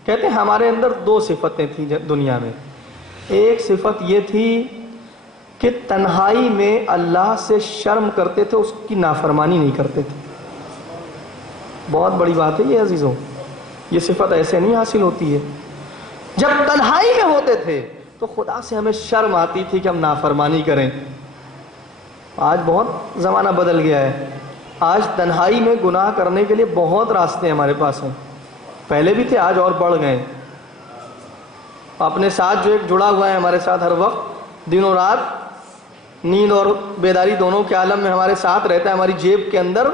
کہتے ہیں ہمارے اندر دو صفتیں تھیں دنیا میں. ایک صفت یہ تھی کہ تنہائی میں اللہ سے شرم کرتے تھے، اس کی نافرمانی نہیں کرتے تھے. بہت بڑی بات ہے یہ عزیزوں، یہ صفت ایسے نہیں حاصل ہوتی ہے. جب تنہائی میں ہوتے تھے تو خدا سے ہمیں شرم آتی تھی کہ ہم نافرمانی کریں. آج بہت زمانہ بدل گیا ہے، آج تنہائی میں گناہ کرنے کے لیے بہت راستے ہمارے پاس ہیں. پہلے بھی تھے، آج اور بڑھ گئے. اپنے ساتھ جو ایک جڑا ہوا ہے ہمارے ساتھ ہر وقت دن و رات، نیند اور بیداری دونوں کے عالم میں ہمارے ساتھ رہتا ہے، ہماری جیب کے اندر،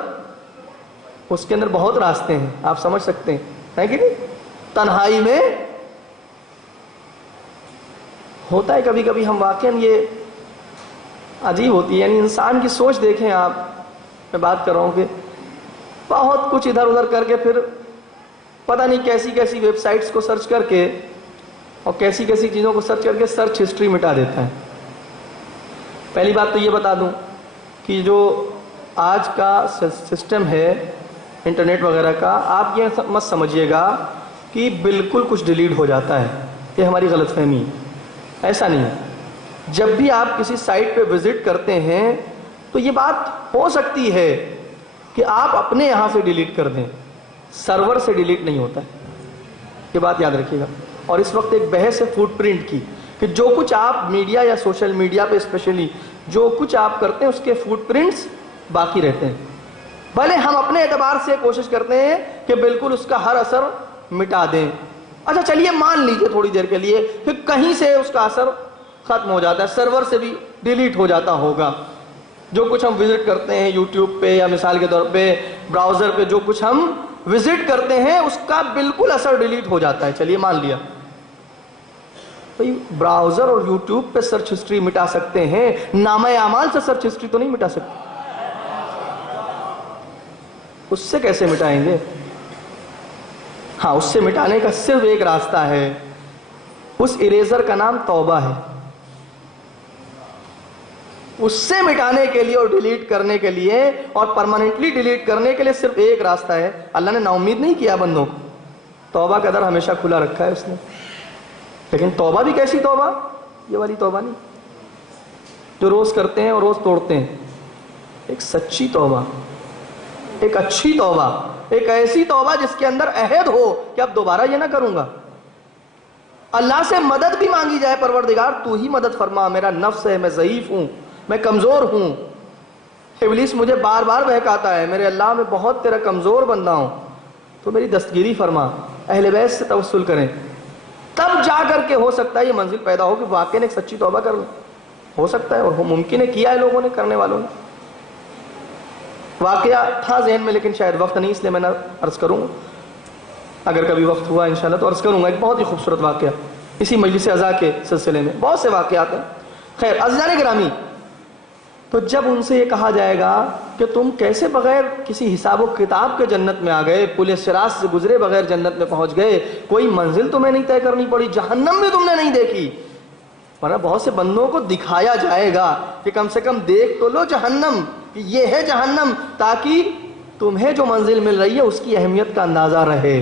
اس کے اندر بہت راستے ہیں، آپ سمجھ سکتے ہیں کہ نہیں. تنہائی میں ہوتا ہے کبھی کبھی ہم واقعاً یہ عجیب ہوتی ہے، یعنی انسان کی سوچ دیکھیں آپ. میں بات کر رہا ہوں کہ بہت کچھ ادھر ادھر کر کے پھر پتہ نہیں کیسی کیسی ویب سائٹس کو سرچ کر کے اور کیسی کیسی چیزوں کو سرچ کر کے سرچ ہسٹری مٹا دیتا ہے. پہلی بات تو یہ بتا دوں کہ جو آج کا سسٹم ہے انٹرنیٹ وغیرہ کا، آپ یہ مت سمجھیے گا کہ بالکل کچھ ڈیلیٹ ہو جاتا ہے، یہ ہماری غلط فہمی. ایسا نہیں ہے. جب بھی آپ کسی سائٹ پہ وزٹ کرتے ہیں تو یہ بات ہو سکتی ہے کہ آپ اپنے یہاں سے ڈیلیٹ کر دیں، سرور سے ڈیلیٹ نہیں ہوتا ہے، یہ بات یاد رکھیے گا. اور اس وقت ایک بحث ہے فٹ پرنٹ کی کہ جو کچھ آپ میڈیا یا سوشل میڈیا پہ اسپیشلی جو کچھ آپ کرتے ہیں اس کے فٹ پرنٹس باقی رہتے ہیں. بھلے ہم اپنے اعتبار سے کوشش کرتے ہیں کہ بالکل اس کا ہر اثر مٹا دیں. اچھا چلیے مان لیجئے تھوڑی دیر کے لیے کہ کہیں سے اس کا اثر ختم ہو جاتا ہے، سرور سے بھی ڈیلیٹ ہو جاتا ہوگا. جو کچھ ہم وزٹ کرتے ہیں یوٹیوب پہ یا مثال کے طور پہ براؤزر پہ جو کچھ ہم وزٹ کرتے ہیں اس کا بالکل اثر ڈیلیٹ ہو جاتا ہے، چلیے مان لیا. بھئی براؤزر اور یوٹیوب پہ سرچ ہسٹری مٹا سکتے ہیں، نامہ اعمال سے سرچ ہسٹری تو نہیں مٹا سکتے. اس سے کیسے مٹائیں گے؟ ہاں، اس سے مٹانے کا صرف ایک راستہ ہے، اس اریزر کا نام توبہ ہے. اس سے مٹانے کے لیے اور ڈیلیٹ کرنے کے لیے اور پرماننٹلی ڈیلیٹ کرنے کے لیے صرف ایک راستہ ہے. اللہ نے نا امید نہیں کیا بندوں کو، توبہ کا در ہمیشہ کھلا رکھا ہے اس نے. لیکن توبہ بھی کیسی توبہ؟ یہ والی توبہ نہیں جو روز کرتے ہیں اور روز توڑتے ہیں. ایک سچی توبہ، ایک اچھی توبہ، ایک ایسی توبہ جس کے اندر عہد ہو کہ اب دوبارہ یہ نہ کروں گا. اللہ سے مدد بھی مانگی جائے، پروردگار تو ہی مدد فرما، میرا نفس ہے، میں ضعیف ہوں، میں کمزور ہوں، ابلیس مجھے بار بار بہکاتا ہے، میرے اللہ میں بہت تیرا کمزور بندہ ہوں، تو میری دستگیری فرما. اہل بیت سے توسل کریں، تب جا کر کے ہو سکتا ہے یہ منزل پیدا ہو کہ واقعی ایک سچی توبہ کر لیں. ہو سکتا ہے اور ممکن ہے، کیا ہے لوگوں نے، کرنے والوں نے. واقعہ تھا ذہن میں لیکن شاید وقت نہیں، اس لیے میں نہ عرض کروں گا. اگر کبھی وقت ہوا انشاءاللہ تو عرض کروں گا. ایک بہت ہی خوبصورت واقعہ اسی مجلس عزا کے سلسلے میں، بہت سے واقعات ہیں. خیر عزیزان گرامی، تو جب ان سے یہ کہا جائے گا کہ تم کیسے بغیر کسی حساب و کتاب کے جنت میں آ گئے، پل صراط سے گزرے بغیر جنت میں پہنچ گئے، کوئی منزل تمہیں نہیں طے کرنی پڑی، جہنم بھی تم نے نہیں دیکھی. ورنہ بہت سے بندوں کو دکھایا جائے گا کہ کم سے کم دیکھ تو لو جہنم، کہ یہ ہے جہنم، تاکہ تمہیں جو منزل مل رہی ہے اس کی اہمیت کا اندازہ رہے.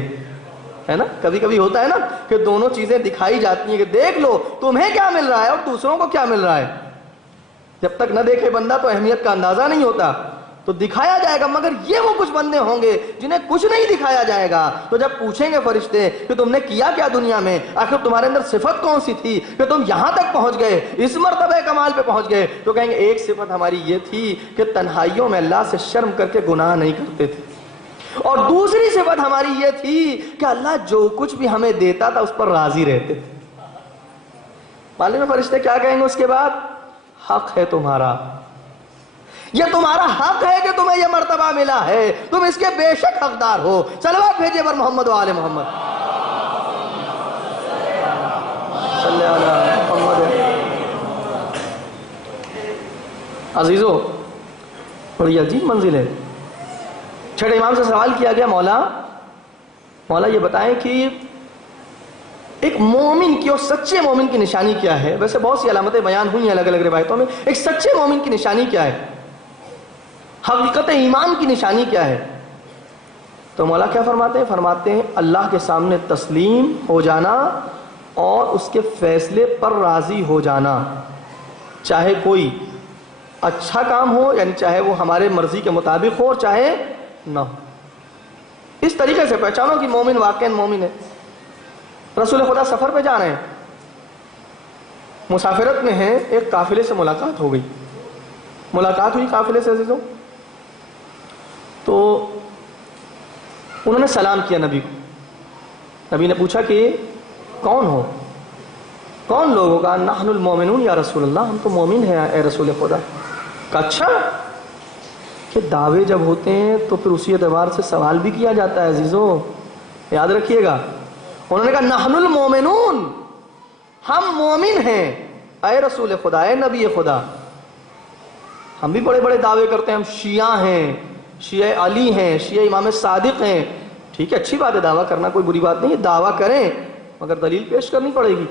ہے نا، کبھی کبھی ہوتا ہے نا کہ دونوں چیزیں دکھائی جاتی ہیں کہ دیکھ لو تمہیں کیا مل رہا ہے اور دوسروں کو کیا مل رہا ہے. جب تک نہ دیکھے بندہ تو اہمیت کا اندازہ نہیں ہوتا. تو دکھایا جائے گا، مگر یہ وہ کچھ بندے ہوں گے جنہیں کچھ نہیں دکھایا جائے گا. تو جب پوچھیں گے فرشتے کہ تم نے کیا کیا دنیا میں، آخر تمہارے اندر صفت کون سی تھی کہ تم یہاں تک پہنچ گئے، اس مرتبہ کمال پہ پہنچ گئے، تو کہیں گے ایک صفت ہماری یہ تھی کہ تنہائیوں میں اللہ سے شرم کر کے گناہ نہیں کرتے تھے، اور دوسری صفت ہماری یہ تھی کہ اللہ جو کچھ بھی ہمیں دیتا تھا اس پر راضی رہتے تھے. معلوم ہے فرشتے کیا کہیں گے اس کے بعد؟ حق ہے تمہارا، یہ تمہارا حق ہے کہ تمہیں یہ مرتبہ ملا ہے، تم اس کے بے شک حقدار ہو. صلوات بھیجئے بر محمد و آل محمد. صلی اللہ علیہ محمد. عزیزو، بڑی عجیب منزل ہے. چھٹے امام سے سوال کیا گیا، مولا یہ بتائیں کہ ایک مومن کی اور سچے مومن کی نشانی کیا ہے؟ ویسے بہت سی علامتیں بیان ہوئی ہیں الگ الگ روایتوں میں. ایک سچے مومن کی نشانی کیا ہے؟ حقیقت ایمان کی نشانی کیا ہے؟ تو مولا کیا فرماتے ہیں؟ فرماتے ہیں اللہ کے سامنے تسلیم ہو جانا اور اس کے فیصلے پر راضی ہو جانا، چاہے کوئی اچھا کام ہو، یعنی چاہے وہ ہمارے مرضی کے مطابق ہو چاہے نہ ہو. اس طریقے سے پہچانو کہ مومن واقعاً مومن ہے. رسول خدا سفر پہ جا رہے ہیں، مسافرت میں ہیں، ایک قافلے سے ملاقات ہو گئی. ملاقات ہوئی قافلے سے عزیزوں، تو انہوں نے سلام کیا نبی کو. نبی نے پوچھا کہ کون ہو، کون لوگ ہوگا؟ نحن المومنون یا رسول اللہ، ہم تو مومن ہیں اے رسول خدا. کہا اچھا، کہ دعوے جب ہوتے ہیں تو پھر اسی اعتبار سے سوال بھی کیا جاتا ہے عزیزوں، یاد رکھیے گا. انہوں نے کہا نحن المومنون، ہم مومن ہیں اے رسول خدا، اے نبی خدا. ہم بھی بڑے بڑے دعوے کرتے ہیں، ہم شیعہ ہیں، شیعہ علی ہیں، شیعہ امام صادق ہیں. ٹھیک ہے، اچھی بات ہے، دعویٰ کرنا کوئی بری بات نہیں ہے، دعویٰ کریں مگر دلیل پیش کرنی پڑے گی.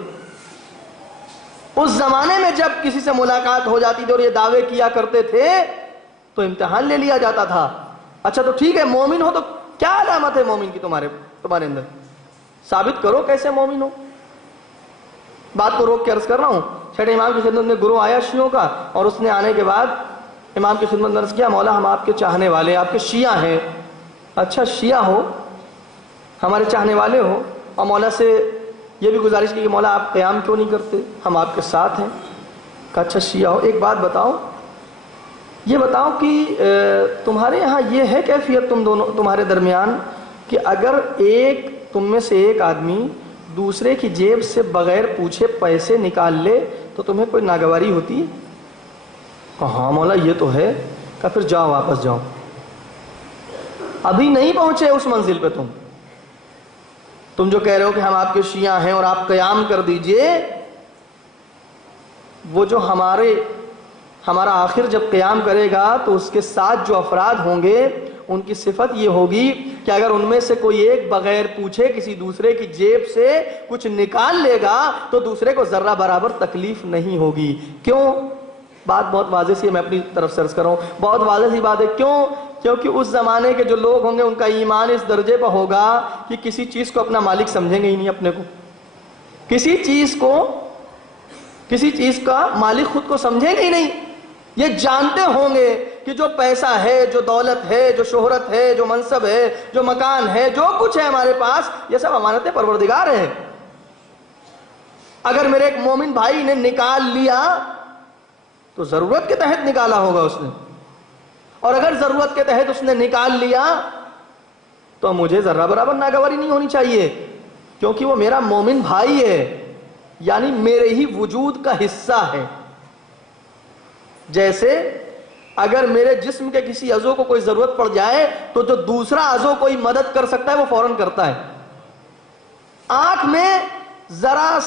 اس زمانے میں جب کسی سے ملاقات ہو جاتی تھی اور یہ دعوے کیا کرتے تھے تو امتحان لے لیا جاتا تھا. اچھا تو ٹھیک ہے، مومن ہو تو کیا علامت ہے مومن کی تمہارے اندر؟ ثابت کرو کیسے مومن ہو. بات کو روک کے عرض کر رہا ہوں. چھٹے امام کی خدمت میں گروہ آیا شیعوں کا، اور اس نے آنے کے بعد امام کی خدمت میں عرض کیا مولا ہم آپ کے چاہنے والے، آپ کے شیعہ ہیں. اچھا شیعہ ہو، ہمارے چاہنے والے ہو، اور مولا سے یہ بھی گزارش کی کہ مولا آپ قیام کیوں نہیں کرتے، ہم آپ کے ساتھ ہیں. کہا اچھا شیعہ ہو، ایک بات بتاؤ، یہ بتاؤ کہ تمہارے یہاں یہ ہے کیفیت تمہارے درمیان کہ اگر تم میں سے ایک آدمی دوسرے کی جیب سے بغیر پوچھے پیسے نکال لے تو تمہیں کوئی ناگواری ہوتی ہے؟ کہا ہاں مولا یہ تو ہے. کہا پھر جاؤ، واپس جاؤ، ابھی نہیں پہنچے اس منزل پہ. تم جو کہہ رہے ہو کہ ہم آپ کے شیعہ ہیں اور آپ قیام کر دیجئے، وہ جو ہمارا آخر جب قیام کرے گا تو اس کے ساتھ جو افراد ہوں گے ان کی صفت یہ ہوگی کہ اگر ان میں سے کوئی ایک بغیر پوچھے کسی دوسرے کی جیب سے کچھ نکال لے گا تو دوسرے کو ذرہ برابر تکلیف نہیں ہوگی. کیوں؟ بات بہت واضح سی ہے، میں اپنی طرف سے عرض کر رہا ہوں، بہت واضح سی بات ہے. کیوں؟ کیونکہ اس زمانے کے جو لوگ ہوں گے ان کا ایمان اس درجے پر ہوگا کہ کسی چیز کو اپنا مالک سمجھیں گے ہی نہیں، اپنے کو کسی چیز کا مالک خود کو سمجھیں گے ہی نہیں. یہ جانتے ہوں گے کہ جو پیسہ ہے، جو دولت ہے، جو شہرت ہے، جو منصب ہے، جو مکان ہے، جو کچھ ہے ہمارے پاس، یہ سب امانت پروردگار ہیں. اگر میرے ایک مومن بھائی نے نکال لیا تو ضرورت کے تحت نکالا ہوگا اس نے، اور اگر ضرورت کے تحت اس نے نکال لیا تو مجھے ذرہ برابر ناگواری نہیں ہونی چاہیے، کیونکہ وہ میرا مومن بھائی ہے، یعنی میرے ہی وجود کا حصہ ہے. جیسے اگر میرے جسم کے کسی عضو کو کوئی ضرورت پڑ جائے تو جو دوسرا عضو کوئی مدد کر سکتا ہے وہ فوراً کرتا ہے. آنکھ میں ذرا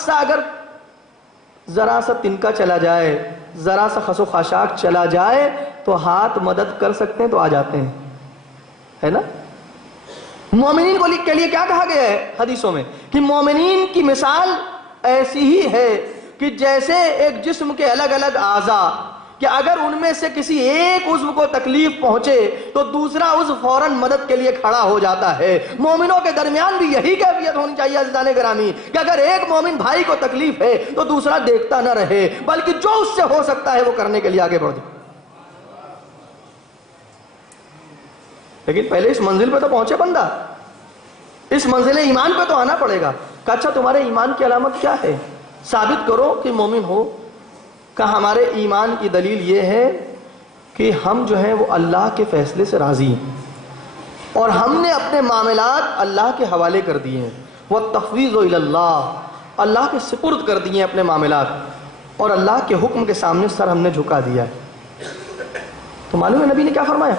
سا تنکا چلا جائے، ذرا سا خس و خاشاک چلا جائے تو ہاتھ مدد کر سکتے ہیں تو آ جاتے ہیں، ہے نا؟ مومنین کے لیے کیا کہا گیا ہے حدیثوں میں کہ مومنین کی مثال ایسی ہی ہے کہ جیسے ایک جسم کے الگ الگ اعضاء، کہ اگر ان میں سے کسی ایک عضو کو تکلیف پہنچے تو دوسرا عضو فوراً مدد کے لیے کھڑا ہو جاتا ہے. مومنوں کے درمیان بھی یہی کیفیت ہونی چاہیے عزیزان گرامی کہ اگر ایک مومن بھائی کو تکلیف ہے تو دوسرا دیکھتا نہ رہے، بلکہ جو اس سے ہو سکتا ہے وہ کرنے کے لیے آگے بڑھ جائے. لیکن پہلے اس منزل پہ تو پہنچے بندہ، اس منزل ایمان پہ تو آنا پڑے گا. کہ اچھا تمہارے ایمان کی علامت کیا ہے؟ ثابت کرو کہ مومن ہو. کہ ہمارے ایمان کی دلیل یہ ہے کہ ہم جو ہیں وہ اللہ کے فیصلے سے راضی ہیں اور ہم نے اپنے معاملات اللہ کے حوالے کر دیے ہیں. وَالتَّفْوِيضُ إِلَى اللَّهِ، اللہ کے سپرد کر دیے ہیں اپنے معاملات، اور اللہ کے حکم کے سامنے سر ہم نے جھکا دیا ہے. تو معلوم ہے نبی نے کیا فرمایا؟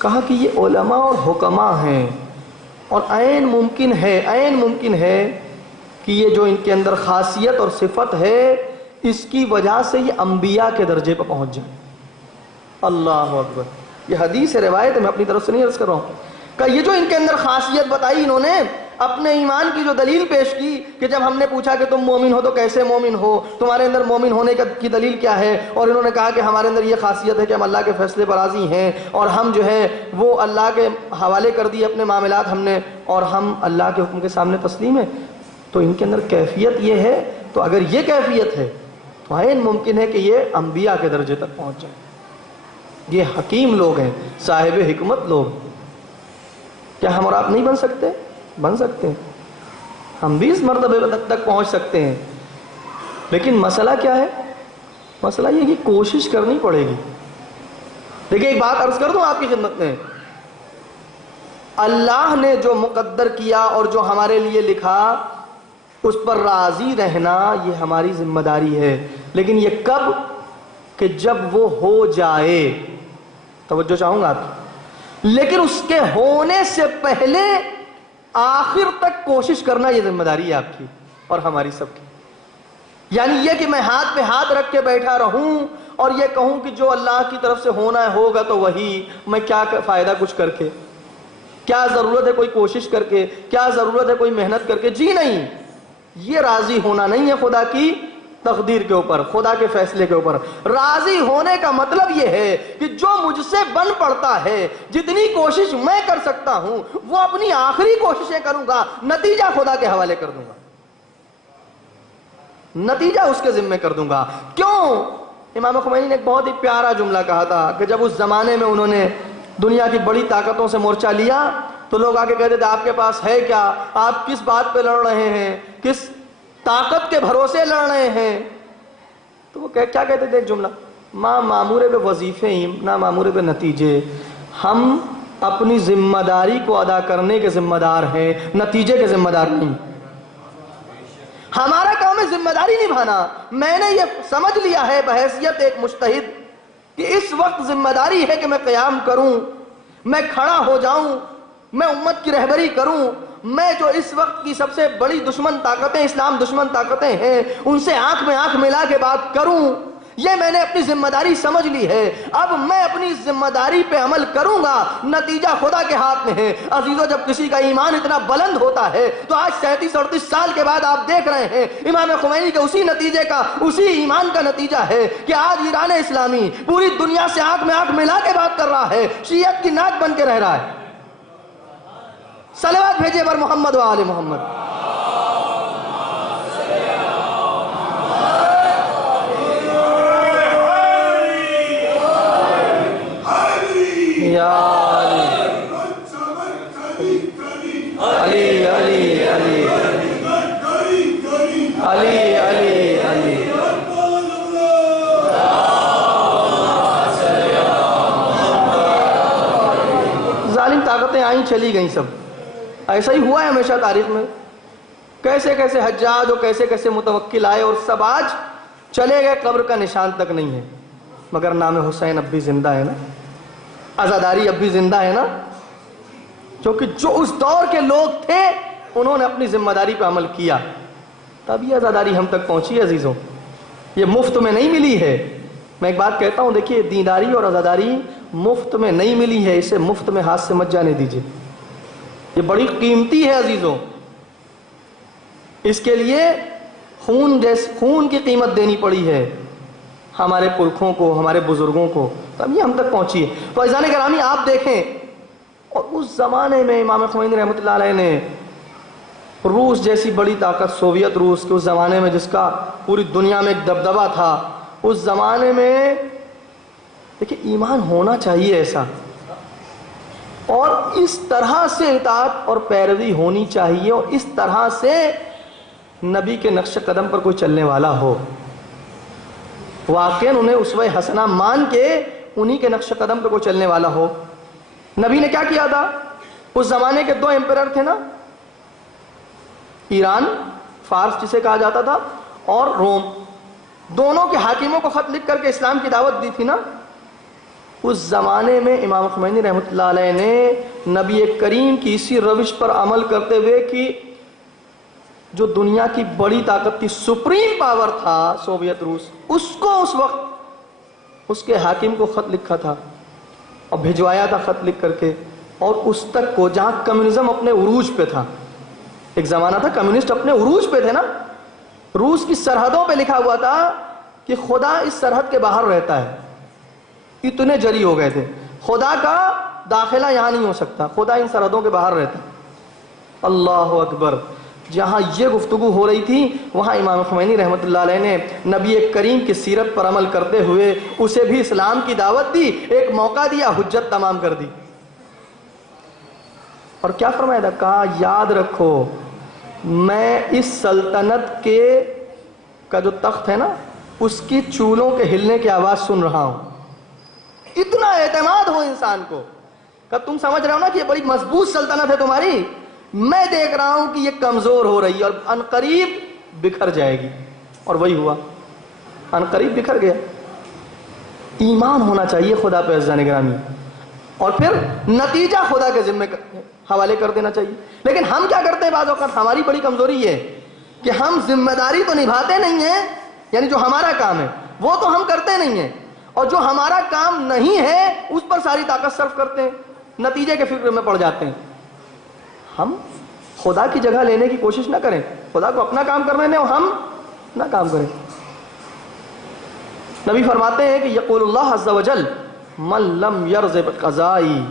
کہا کہ یہ علماء اور حکماء ہیں، اور عین ممکن ہے کہ یہ جو ان کے اندر خاصیت اور صفت ہے اس کی وجہ سے یہ انبیاء کے درجے پر پہنچ جائیں. اللہ اکبر. یہ حدیث روایت ہے، میں اپنی طرف سے نہیں عرض کر رہا ہوں. کہ یہ جو ان کے اندر خاصیت بتائی انہوں نے اپنے ایمان کی جو دلیل پیش کی کہ جب ہم نے پوچھا کہ تم مومن ہو تو کیسے مومن ہو، تمہارے اندر مومن ہونے کی دلیل کیا ہے، اور انہوں نے کہا کہ ہمارے اندر یہ خاصیت ہے کہ ہم اللہ کے فیصلے پر راضی ہیں اور ہم جو ہے وہ اللہ کے حوالے کر دیے اپنے معاملات ہم نے، اور ہم اللہ کے حکم کے سامنے تسلیم ہیں. تو ان کے اندر کیفیت یہ ہے. تو اگر یہ کیفیت ہے تو عین ممکن ہے کہ یہ انبیاء کے درجے تک پہنچ جائیں. یہ حکیم لوگ ہیں، صاحب حکمت لوگ. کیا ہم اور آپ نہیں بن سکتے؟ بن سکتے ہیں، ہم بھی اس مرتبے تک پہنچ سکتے ہیں. لیکن مسئلہ کیا ہے؟ مسئلہ یہ کہ کوشش کرنی پڑے گی. دیکھیں ایک بات عرض کر دوں آپ کی خدمت میں، اللہ نے جو مقدر کیا اور جو ہمارے لیے لکھا اس پر راضی رہنا یہ ہماری ذمہ داری ہے. لیکن یہ کب؟ کہ جب وہ ہو جائے. توجہ چاہوں گا آپ کی. لیکن اس کے ہونے سے پہلے آخر تک کوشش کرنا یہ ذمہ داری ہے آپ کی اور ہماری سب کی. یعنی یہ کہ میں ہاتھ پہ ہاتھ رکھ کے بیٹھا رہوں اور یہ کہوں کہ جو اللہ کی طرف سے ہونا ہوگا تو وہی، میں کیا فائدہ کچھ کر کے، کیا ضرورت ہے کوئی کوشش کر کے، کیا ضرورت ہے کوئی محنت کر کے. جی نہیں، یہ راضی ہونا نہیں ہے خدا کی تقدیر کے اوپر، خدا کے فیصلے کے اوپر. راضی ہونے کا مطلب یہ ہے کہ جو مجھ سے بن پڑتا ہے، جتنی کوشش میں کر سکتا ہوں وہ اپنی آخری کوششیں کروں گا، نتیجہ خدا کے حوالے کر دوں گا، نتیجہ اس کے ذمے کر دوں گا. کیوں؟ امام خمینی نے ایک بہت ہی پیارا جملہ کہا تھا کہ جب اس زمانے میں انہوں نے دنیا کی بڑی طاقتوں سے مورچہ لیا تو لوگ آ کے کہتے تھے آپ کے پاس ہے کیا، آپ کس بات پہ لڑ رہے ہیں، کس طاقت کے بھروسے لڑ رہے ہیں. تو وہ کیا کہتے تھے؟ ایک جملہ، ماں مامورے پہ وظیفے نہ مامورے پہ نتیجے. ہم اپنی ذمہ داری کو ادا کرنے کے ذمہ دار ہیں، نتیجے کے ذمہ دار نہیں. ہمارا کام ہے ذمہ داری نبھانا. میں نے یہ سمجھ لیا ہے بحیثیت ایک مجتہد کہ اس وقت ذمہ داری ہے کہ میں قیام کروں، میں کھڑا ہو جاؤں، میں امت کی رہبری کروں میں جو اس وقت کی سب سے بڑی دشمن طاقتیں، اسلام دشمن طاقتیں ہیں، ان سے آنکھ میں آنکھ ملا کے بات کروں، یہ میں نے اپنی ذمہ داری سمجھ لی ہے۔ اب میں اپنی ذمہ داری پہ عمل کروں گا، نتیجہ خدا کے ہاتھ میں ہے۔ عزیزو، جب کسی کا ایمان اتنا بلند ہوتا ہے تو آج 37-38 سال کے بعد آپ دیکھ رہے ہیں امام خمینی کے اسی نتیجے کا، اسی ایمان کا نتیجہ ہے کہ آج ایران اسلامی پوری دنیا سے آنکھ میں آنکھ ملا کے بات کر رہا ہے، شیعت کی ناک بن کے رہ رہا ہے۔ صلوات بھیجے بر محمد و آل محمد۔ یا علی علی علی علی علی علی ظالم طاقتیں آئیں چلی گئیں سب، ایسا ہی ہوا ہے ہمیشہ تاریخ میں۔ کیسے کیسے حجاج اور کیسے کیسے متوکل آئے اور سب آج چلے گئے، قبر کا نشان تک نہیں ہے، مگر نام حسین اب بھی زندہ ہے نا، عزاداری اب بھی زندہ ہے نا، کیونکہ جو اس دور کے لوگ تھے انہوں نے اپنی ذمہ داری پہ عمل کیا، تب یہ عزاداری ہم تک پہنچی ہے۔ عزیزوں، یہ مفت میں نہیں ملی ہے۔ میں ایک بات کہتا ہوں، دیکھیے دینداری اور عزاداری مفت میں نہیں ملی ہے، اسے مفت میں ہاتھ سے مت جانے دیجیے، یہ بڑی قیمتی ہے عزیزوں، اس کے لیے خون کی قیمت دینی پڑی ہے ہمارے پرکھوں کو، ہمارے بزرگوں کو، تب یہ ہم تک پہنچی ہے۔ تو عزیزان گرامی، آپ دیکھیں، اور اس زمانے میں امام خمینی رحمۃ اللہ علیہ نے روس جیسی بڑی طاقت، سوویت روس کے اس زمانے میں جس کا پوری دنیا میں ایک دبدبہ تھا، اس زمانے میں دیکھیں ایمان ہونا چاہیے ایسا، اور اس طرح سے اطاعت اور پیروی ہونی چاہیے، اور اس طرح سے نبی کے نقش قدم پر کوئی چلنے والا ہو، واقعاً انہیں اسوہ حسنہ مان کے انہی کے نقش قدم پہ کوئی چلنے والا ہو۔ نبی نے کیا کیا تھا؟ اس زمانے کے 2 ایمپرر تھے نا، ایران، فارس جسے کہا جاتا تھا، اور روم، دونوں کے حاکموں کو خط لکھ کر کے اسلام کی دعوت دی تھی نا۔ اس زمانے میں امام خمینی رحمۃ اللہ علیہ نے نبی کریم کی اسی روش پر عمل کرتے ہوئے کہ جو دنیا کی بڑی طاقت کی سپریم پاور تھا سوویت روس، اس کو اس وقت اس کے حاکم کو خط لکھا تھا اور بھجوایا تھا خط لکھ کر کے، اور اس تک کو جہاں کمیونزم اپنے عروج پہ تھا، ایک زمانہ تھا کمیونسٹ اپنے عروج پہ تھے نا، روس کی سرحدوں پہ لکھا ہوا تھا کہ خدا اس سرحد کے باہر رہتا ہے، اتنے جری ہو گئے تھے، خدا کا داخلہ یہاں نہیں ہو سکتا، خدا ان سرحدوں کے باہر رہتا ہے۔ اللہ اکبر، جہاں یہ گفتگو ہو رہی تھی وہاں امام خمینی رحمۃ اللہ علیہ نے نبی کریم کی سیرت پر عمل کرتے ہوئے اسے بھی اسلام کی دعوت دی، ایک موقع دیا، حجت تمام کر دی، اور کیا فرمایا تھا؟ کہا یاد رکھو میں اس سلطنت کا جو تخت ہے نا، اس کی چولوں کے ہلنے کی آواز سن رہا ہوں۔ اتنا اعتماد ہو انسان کو کہ تم سمجھ رہے ہو نا کہ یہ بڑی مضبوط سلطنت ہے تمہاری، میں دیکھ رہا ہوں کہ یہ کمزور ہو رہی ہے اور عنقریب بکھر جائے گی، اور وہی ہوا، عنقریب بکھر گیا۔ ایمان ہونا چاہیے خدا پہ عزیزان گرامی، اور پھر نتیجہ خدا کے ذمے حوالے کر دینا چاہیے۔ لیکن ہم کیا کرتے ہیں بعض اوقات، ہماری بڑی کمزوری یہ ہے کہ ہم ذمہ داری تو نبھاتے نہیں ہیں، یعنی جو ہمارا کام ہے وہ تو ہم کرتے نہیں ہیں، اور جو ہمارا کام نہیں ہے اس پر ساری طاقت صرف کرتے ہیں، نتیجے کے فکر میں پڑ جاتے ہیں۔ ہم خدا کی جگہ لینے کی کوشش نہ کریں، خدا کو اپنا کام کرنے دیں اور ہم نہ کام کریں۔ نبی فرماتے ہیں کہ یقول اللہ عز وجل من لم یرض بقضائی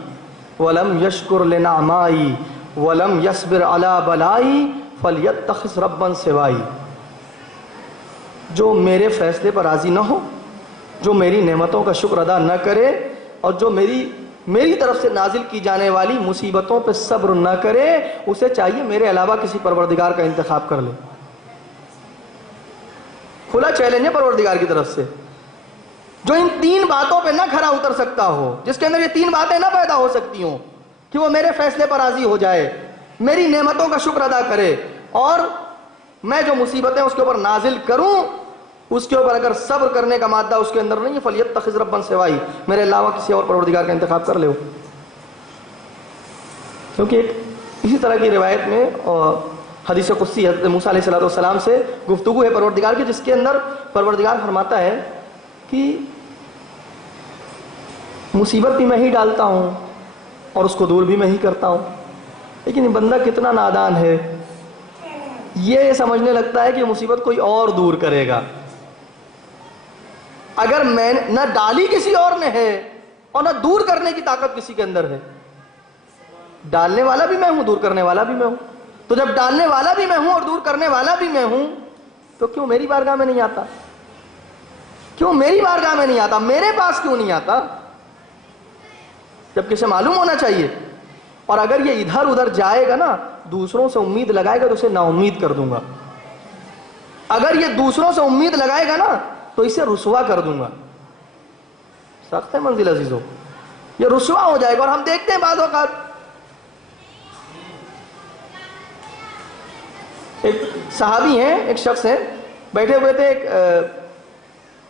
ولم یشکر لنعمائی ولم یصبر علی بلائی فلیتخذ ربا سوائی، جو میرے فیصلے پر راضی نہ ہو، جو میری نعمتوں کا شکر ادا نہ کرے، اور جو میری طرف سے نازل کی جانے والی مصیبتوں پہ صبر نہ کرے، اسے چاہیے میرے علاوہ کسی پروردگار کا انتخاب کر لے۔ کھلا چیلنج ہے پروردگار کی طرف سے، جو ان 3 باتوں پہ نہ کھرا اتر سکتا ہو، جس کے اندر یہ 3 باتیں نہ پیدا ہو سکتی ہوں کہ وہ میرے فیصلے پر راضی ہو جائے، میری نعمتوں کا شکر ادا کرے، اور میں جو مصیبتیں اس کے اوپر نازل کروں اس کے اوپر اگر صبر کرنے کا مادہ اس کے اندر نہیں ہے، فلیتخذ ربا سوائی، میرے علاوہ کسی اور پروردگار کا انتخاب کر لے۔ کیونکہ ایک اسی طرح کی روایت میں حدیث قدسی حضرت موسیٰ علیہ السلام سے گفتگو ہے پروردگار کی، جس کے اندر پروردگار فرماتا ہے کہ مصیبت بھی میں ہی ڈالتا ہوں اور اس کو دور بھی میں ہی کرتا ہوں، لیکن یہ بندہ کتنا نادان ہے، یہ سمجھنے لگتا ہے کہ مصیبت کوئی اور دور کرے گا۔ اگر میں نہ ڈالی کسی اور نے ہے اور نہ دور کرنے کی طاقت کسی کے اندر ہے، ڈالنے والا بھی میں ہوں، دور کرنے والا بھی میں ہوں، تو جب ڈالنے والا بھی میں ہوں اور دور کرنے والا بھی میں ہوں تو کیوں میری بارگاہ میں نہیں آتا؟ کیوں میری بارگاہ میں نہیں آتا؟ میرے پاس کیوں نہیں آتا؟ جب کسے معلوم ہونا چاہیے۔ اور اگر یہ ادھر ادھر جائے گا نا، دوسروں سے امید لگائے گا تو اسے نا امید کر دوں گا۔ اگر یہ دوسروں سے امید لگائے گا نا تو اسے رسوا کر دوں گا۔ سخت ہے منزل عزیزو، یہ رسوا ہو جائے گا۔ اور ہم دیکھتے ہیں بعض اوقات ایک صحابی ہیں، ایک شخص ہیں، بیٹھے ہوئے تھے ایک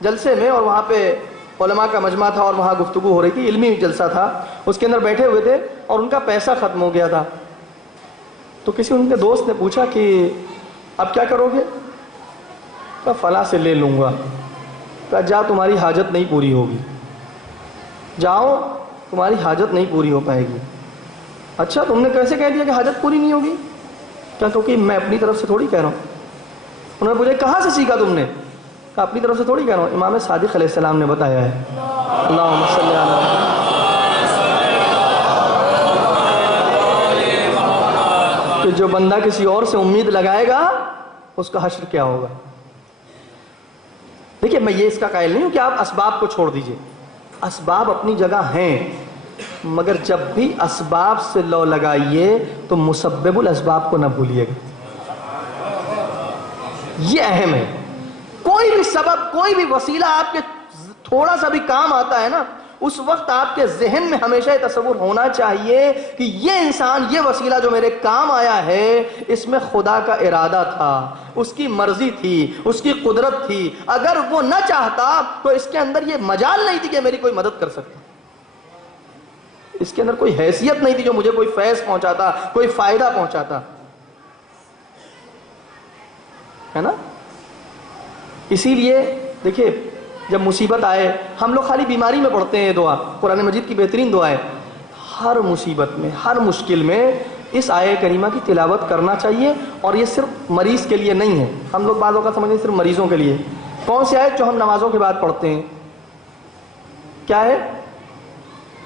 جلسے میں، اور وہاں پہ علماء کا مجمع تھا اور وہاں گفتگو ہو رہی تھی، علمی جلسہ تھا، اس کے اندر بیٹھے ہوئے تھے اور ان کا پیسہ ختم ہو گیا تھا۔ تو کسی ان کے دوست نے پوچھا کہ اب کیا کرو گے؟ کہا فلاں سے لے لوں گا۔ کہا جا، تمہاری حاجت نہیں پوری ہوگی، جاؤ، تمہاری حاجت نہیں پوری ہو پائے گی۔ اچھا، تم نے کیسے کہہ دیا کہ حاجت پوری نہیں ہوگی؟ کیا کیونکہ میں اپنی طرف سے تھوڑی کہہ رہا ہوں۔ انہوں نے پوچھا کہاں سے سیکھا تم نے؟ کہا اپنی طرف سے تھوڑی کہہ رہا ہوں، امام صادق علیہ السلام نے بتایا ہے۔ اللہم صلی علی کہ جو بندہ کسی اور سے امید لگائے گا اس کا حشر کیا ہوگا۔ دیکھیے، میں یہ اس کا قائل نہیں ہوں کہ آپ اسباب کو چھوڑ دیجئے، اسباب اپنی جگہ ہیں، مگر جب بھی اسباب سے لو لگائیے تو مسبب الاسباب کو نہ بھولیے گا، یہ اہم ہے۔ کوئی بھی سبب، کوئی بھی وسیلہ آپ کے تھوڑا سا بھی کام آتا ہے نا، اس وقت آپ کے ذہن میں ہمیشہ یہ تصور ہونا چاہیے کہ یہ انسان، یہ وسیلہ جو میرے کام آیا ہے، اس میں خدا کا ارادہ تھا، اس کی مرضی تھی، اس کی قدرت تھی۔ اگر وہ نہ چاہتا تو اس کے اندر یہ مجال نہیں تھی کہ میری کوئی مدد کر سکتا، اس کے اندر کوئی حیثیت نہیں تھی جو مجھے کوئی فیض پہنچاتا، کوئی فائدہ پہنچاتا، ہے نا؟ اسی لیے دیکھیں، جب مصیبت آئے، ہم لوگ خالی بیماری میں پڑھتے ہیں یہ دعا، قرآن مجید کی بہترین دعا ہے۔ ہر مصیبت میں، ہر مشکل میں اس آیہ کریمہ کی تلاوت کرنا چاہیے، اور یہ صرف مریض کے لیے نہیں ہے۔ ہم لوگ بعض اوقات سمجھتے ہیں صرف مریضوں کے لیے۔ کون سی آیت جو ہم نمازوں کے بعد پڑھتے ہیں؟ کیا ہے؟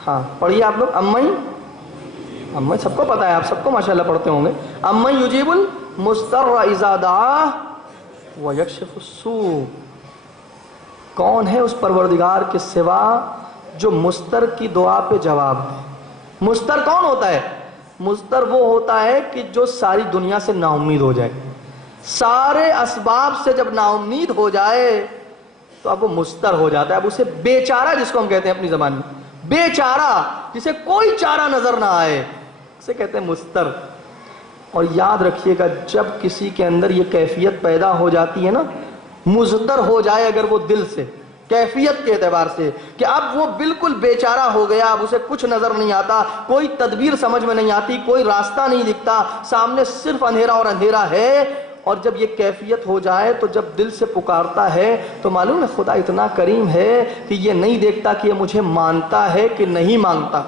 ہاں پڑھیے آپ لوگ، امّن، سب کو پتا ہے، آپ سب کو ماشاءاللہ پڑھتے ہوں گے۔ امّن یجیب المضطر اذا دعاہ ویکشف السوء، کون ہے اس پروردگار کے سوا جو مضطر کی دعا پہ جواب دے؟ مضطر کون ہوتا ہے؟ مضطر وہ ہوتا ہے کہ جو ساری دنیا سے نا امید ہو جائے، سارے اسباب سے جب نا امید ہو جائے تو اب وہ مضطر ہو جاتا ہے۔ اب اسے بیچارہ، جس کو ہم کہتے ہیں اپنی زبان میں، بیچارہ، جسے کوئی چارہ نظر نہ آئے، اسے کہتے ہیں مضطر۔ اور یاد رکھیے گا، جب کسی کے اندر یہ کیفیت پیدا ہو جاتی ہے نا، مضطر ہو جائے اگر وہ دل سے، کیفیت کے اعتبار سے، کہ اب وہ بالکل بیچارہ ہو گیا، اب اسے کچھ نظر نہیں آتا، کوئی تدبیر سمجھ میں نہیں آتی، کوئی راستہ نہیں دکھتا، سامنے صرف اندھیرا اور اندھیرا ہے، اور جب یہ کیفیت ہو جائے تو جب دل سے پکارتا ہے تو معلوم ہے خدا اتنا کریم ہے کہ یہ نہیں دیکھتا کہ یہ مجھے مانتا ہے کہ نہیں مانگتا،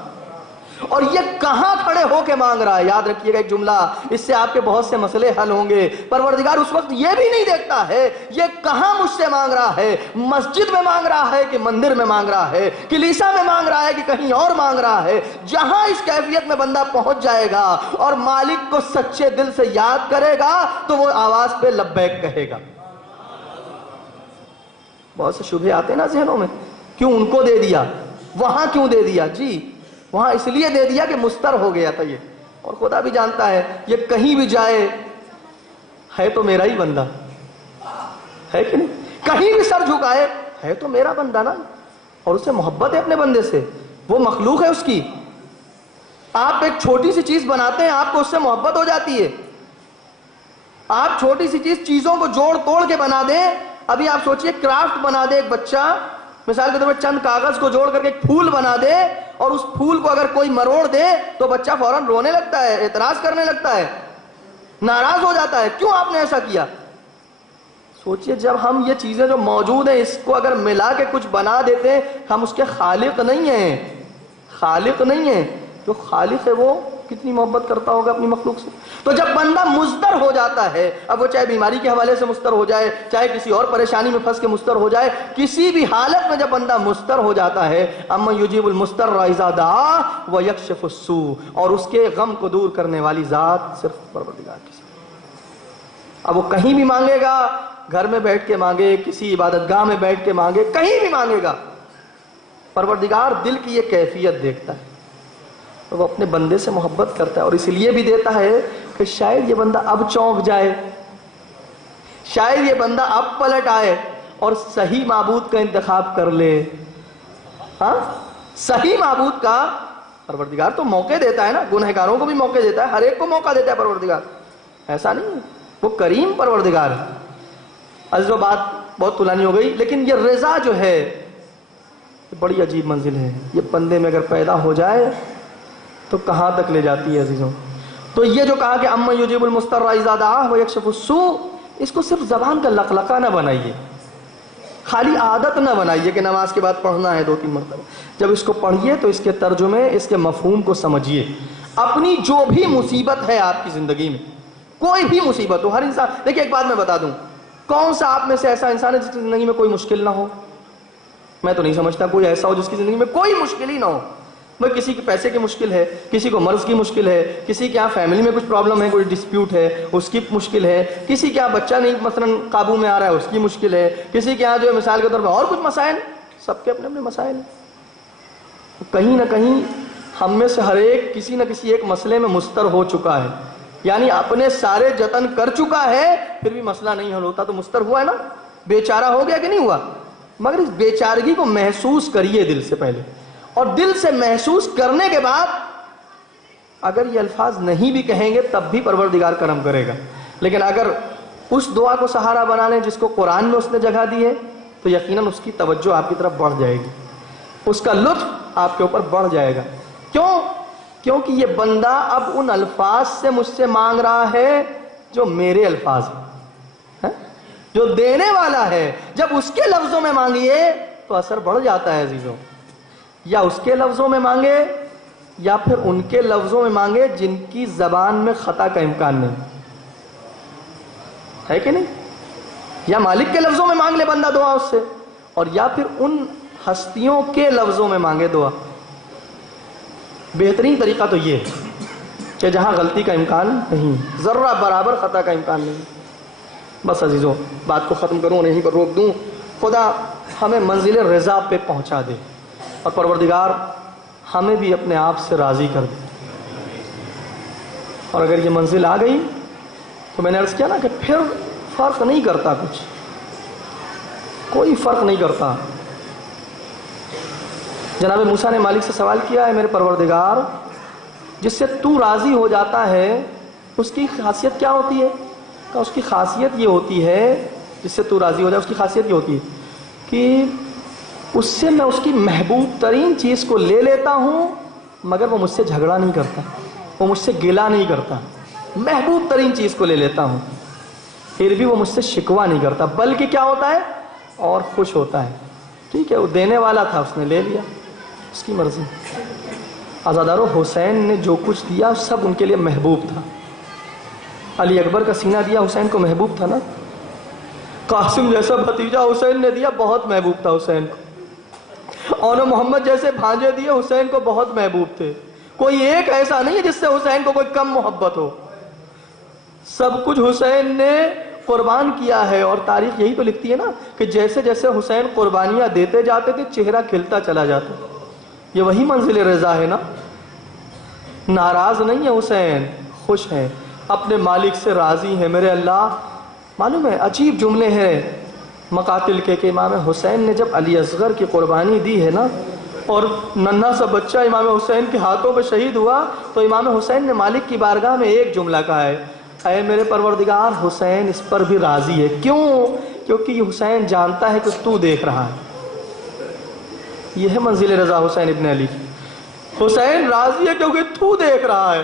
اور یہ کہاں کھڑے ہو کے مانگ رہا ہے۔ یاد رکھیے گا ایک جملہ، اس سے آپ کے بہت سے مسئلے حل ہوں گے۔ پروردگار اس وقت یہ بھی نہیں دیکھتا ہے یہ کہاں مجھ سے مانگ رہا ہے، مسجد میں مانگ رہا ہے کہ مندر میں مانگ رہا ہے، کلیسا میں مانگ رہا ہے کہ کہیں اور مانگ رہا ہے۔ جہاں اس کیفیت میں بندہ پہنچ جائے گا اور مالک کو سچے دل سے یاد کرے گا تو وہ آواز پہ لبیک کہے گا۔ بہت سے شبہے آتے ہیں نا ذہنوں میں، کیوں ان کو دے دیا، وہاں کیوں دے دیا؟ جی وہاں اس لیے دے دیا کہ مضطر ہو گیا تھا یہ، اور خدا بھی جانتا ہے یہ کہیں بھی جائے ہے تو میرا ہی بندہ ہے کہ نہیں، کہیں بھی سر جھکائے ہے تو میرا بندہ نا، اور اسے محبت ہے اپنے بندے سے، وہ مخلوق ہے اس کی۔ آپ ایک چھوٹی سی چیز بناتے ہیں، آپ کو اس سے محبت ہو جاتی ہے۔ آپ چھوٹی سی چیزوں کو جوڑ توڑ کے بنا دیں، ابھی آپ سوچئے کرافٹ بنا دے ایک بچہ، مثال کے طور پر چند کاغذ کو جوڑ کر کے ایک پھول بنا دے اور اس پھول کو اگر کوئی مروڑ دے تو بچہ فوراً رونے لگتا ہے، اعتراض کرنے لگتا ہے، ناراض ہو جاتا ہے، کیوں آپ نے ایسا کیا؟ سوچئے جب ہم یہ چیزیں جو موجود ہیں اس کو اگر ملا کے کچھ بنا دیتے ہیں، ہم اس کے خالق نہیں ہیں، خالق نہیں ہیں۔ جو خالق ہے وہ کتنی محبت کرتا ہوگا اپنی مخلوق سے۔ تو جب بندہ مضطر ہو جاتا ہے، اب وہ چاہے بیماری کے حوالے سے مضطر ہو جائے، چاہے کسی اور پریشانی میں پھنس کے مضطر ہو جائے، کسی بھی حالت میں جب بندہ مضطر ہو جاتا ہے، امن یجیب المضطر اذا دعا ویکشف السوء، اور اس کے غم کو دور کرنے والی ذات صرف پروردگار کی ذات۔ اب وہ کہیں بھی مانگے گا، گھر میں بیٹھ کے مانگے، کسی عبادت گاہ میں بیٹھ کے مانگے، کہیں بھی مانگے گا، پروردگار دل کی یہ کیفیت دیکھتا ہے، تو وہ اپنے بندے سے محبت کرتا ہے، اور اس لیے بھی دیتا ہے کہ شاید یہ بندہ اب چونک جائے، شاید یہ بندہ اب پلٹ آئے اور صحیح معبود کا انتخاب کر لے۔ ہاں، صحیح معبود کا پروردگار تو موقع دیتا ہے نا، گنہگاروں کو بھی موقع دیتا ہے، ہر ایک کو موقع دیتا ہے پروردگار، ایسا نہیں ہے، وہ کریم پروردگار ہے۔ عزیزو بات بہت طولانی ہو گئی، لیکن یہ رضا جو ہے یہ بڑی عجیب منزل ہے، یہ بندے میں اگر پیدا ہو جائے تو کہاں تک لے جاتی ہے عزیزوں۔ تو یہ جو کہا کہ امن یجیب المضطر اذا دعاہ ویکشف السوء، اس کو صرف زبان کا لقلقہ نہ بنائیے، خالی عادت نہ بنائیے کہ نماز کے بعد پڑھنا ہے 2-3 مرتبہ۔ جب اس کو پڑھیے تو اس کے ترجمے، اس کے مفہوم کو سمجھیے۔ اپنی جو بھی مصیبت ہے آپ کی زندگی میں، کوئی بھی مصیبت ہو، ہر انسان، دیکھیں ایک بات میں بتا دوں، کون سا آپ میں سے ایسا انسان ہے جس کی زندگی میں کوئی مشکل نہ ہو؟ میں تو نہیں سمجھتا کوئی ایسا ہو جس کی زندگی میں کوئی مشکل ہی نہ ہو۔ بھئی کسی کے پیسے کی مشکل ہے، کسی کو مرض کی مشکل ہے، کسی کے یہاں فیملی میں کچھ پرابلم ہے، کوئی ڈسپیوٹ ہے، اس کی مشکل ہے، کسی کے یہاں بچہ نہیں مثلا قابو میں آ رہا ہے، اس کی مشکل ہے، کسی کے یہاں جو ہے مثال کے طور پر اور کچھ مسائل، سب کے اپنے اپنے مسائل ہیں۔ کہیں نہ کہیں ہم میں سے ہر ایک کسی نہ کسی ایک مسئلے میں مضطر ہو چکا ہے، یعنی اپنے سارے جتن کر چکا ہے، پھر بھی مسئلہ نہیں حل ہوتا، تو مضطر ہوا ہے نا، بیچارہ ہو گیا کہ نہیں ہوا؟ مگر اس بیچارگی کو محسوس کریے دل سے پہلے، اور دل سے محسوس کرنے کے بعد اگر یہ الفاظ نہیں بھی کہیں گے تب بھی پروردگار کرم کرے گا، لیکن اگر اس دعا کو سہارا بنا لیں جس کو قرآن میں اس نے جگہ دی ہے تو یقیناً اس کی توجہ آپ کی طرف بڑھ جائے گی، اس کا لطف آپ کے اوپر بڑھ جائے گا۔ کیوں؟ کیونکہ یہ بندہ اب ان الفاظ سے مجھ سے مانگ رہا ہے جو میرے الفاظ ہیں، جو دینے والا ہے۔ جب اس کے لفظوں میں مانگیے تو اثر بڑھ جاتا ہے عزیزوں، یا اس کے لفظوں میں مانگے یا پھر ان کے لفظوں میں مانگے جن کی زبان میں خطا کا امکان نہیں ہے کہ نہیں، یا مالک کے لفظوں میں مانگ لے بندہ دعا اس سے، اور یا پھر ان ہستیوں کے لفظوں میں مانگے دعا۔ بہترین طریقہ تو یہ ہے کہ جہاں غلطی کا امکان نہیں، ذرہ برابر خطا کا امکان نہیں۔ بس عزیزوں بات کو ختم کروں اور یہیں پر روک دوں۔ خدا ہمیں منزل رضا پہ پہنچا دے، اور پروردگار ہمیں بھی اپنے آپ سے راضی کر دے، اور اگر یہ منزل آ گئی تو میں نے عرض کیا نا کہ پھر فرق نہیں کرتا، کچھ کوئی فرق نہیں کرتا۔ جناب موسیٰ نے مالک سے سوال کیا ہے، میرے پروردگار جس سے تو راضی ہو جاتا ہے اس کی خاصیت کیا ہوتی ہے؟ کہ اس کی خاصیت یہ ہوتی ہے، جس سے تو راضی ہو جائے اس کی خاصیت یہ ہوتی ہے کہ اس سے میں اس کی محبوب ترین چیز کو لے لیتا ہوں مگر وہ مجھ سے جھگڑا نہیں کرتا، وہ مجھ سے گلہ نہیں کرتا، محبوب ترین چیز کو لے لیتا ہوں پھر بھی وہ مجھ سے شکوہ نہیں کرتا، بلکہ کیا ہوتا ہے اور خوش ہوتا ہے۔ ٹھیک ہے، وہ دینے والا تھا، اس نے لے لیا، اس کی مرضی۔ عزادارو حسین نے جو کچھ دیا سب ان کے لیے محبوب تھا۔ علی اکبر کا سینہ دیا حسین کو محبوب تھا نا، قاسم جیسا بھتیجا حسین نے دیا، بہت محبوب تھا حسین کو، اور محمد جیسے بھانجے دیے حسین کو بہت محبوب تھے۔ کوئی ایک ایسا نہیں ہے جس سے حسین کو کوئی کم محبت ہو، سب کچھ حسین نے قربان کیا ہے، اور تاریخ یہی تو لکھتی ہے نا کہ جیسے جیسے حسین قربانیاں دیتے جاتے تھے چہرہ کھلتا چلا جاتا۔ یہ وہی منزل رضا ہے نا، ناراض نہیں ہے حسین، خوش ہیں، اپنے مالک سے راضی ہیں۔ میرے اللہ، معلوم ہے عجیب جملے ہیں مقاتل کے کہ امام حسین نے جب علی اصغر کی قربانی دی ہے نا، اور ننھا سا بچہ امام حسین کے ہاتھوں پہ شہید ہوا، تو امام حسین نے مالک کی بارگاہ میں ایک جملہ کہا ہے، اے میرے پروردگار حسین اس پر بھی راضی ہے۔ کیوں؟ کیونکہ یہ حسین جانتا ہے کہ تو دیکھ رہا ہے، یہ ہے منزل رضا حسین ابن علی کی۔ حسین راضی ہے کیونکہ تو دیکھ رہا ہے،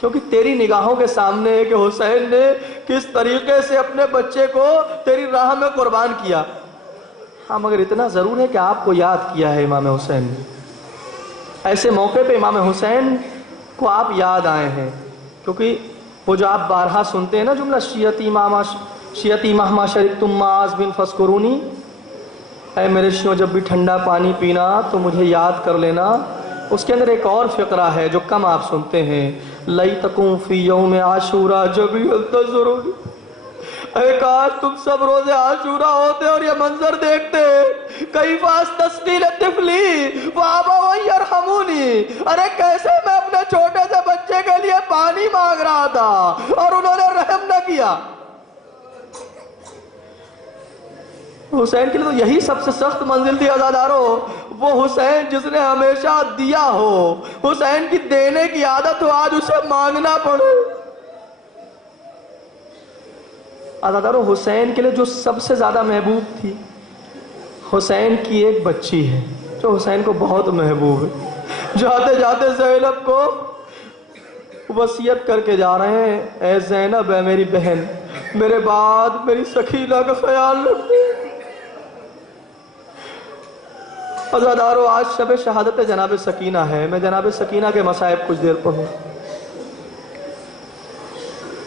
کیونکہ تیری نگاہوں کے سامنے ہے کہ حسین نے کس طریقے سے اپنے بچے کو تیری راہ میں قربان کیا۔ ہاں مگر اتنا ضرور ہے کہ آپ کو یاد کیا ہے امام حسین نے، ایسے موقع پہ امام حسین کو آپ یاد آئے ہیں، کیونکہ وہ جو آپ بارہا سنتے ہیں نا جملہ شیعتی مہما شربتم معاذ بن فذکرونی، اے میرے شیعوں جب بھی ٹھنڈا پانی پینا تو مجھے یاد کر لینا۔ اس کے اندر ایک اور فقرہ ہے جو کم آپ سنتے ہیں، لیتکم فی یوم عاشورا جميعا تنظرون، اے کاش تم سب روز عاشورا ہوتے اور یہ منظر دیکھتے، کیف استسقی لطفلی وابوا یرحمونی، ارے کیسے میں اپنے چھوٹے سے بچے کے لیے پانی مانگ رہا تھا اور انہوں نے رحم نہ کیا۔ حسین کے لیے تو یہی سب سے سخت منزل تھی عزادارو، وہ حسین جس نے ہمیشہ دیا ہو، حسین کی دینے کی عادت ہو، آج اسے مانگنا پڑے۔ عزادارو حسین کے لیے جو سب سے زیادہ محبوب تھی، حسین کی ایک بچی ہے جو حسین کو بہت محبوب ہے۔ جاتے جاتے زینب کو وصیت کر کے جا رہے ہیں، اے زینب، اے میری بہن، میرے بعد میری سکینہ کا خیال رکھو۔ عزادارو آج شب شہادت جناب سکینہ ہے، میں جناب سکینہ کے مصائب کچھ دیر پڑھوں،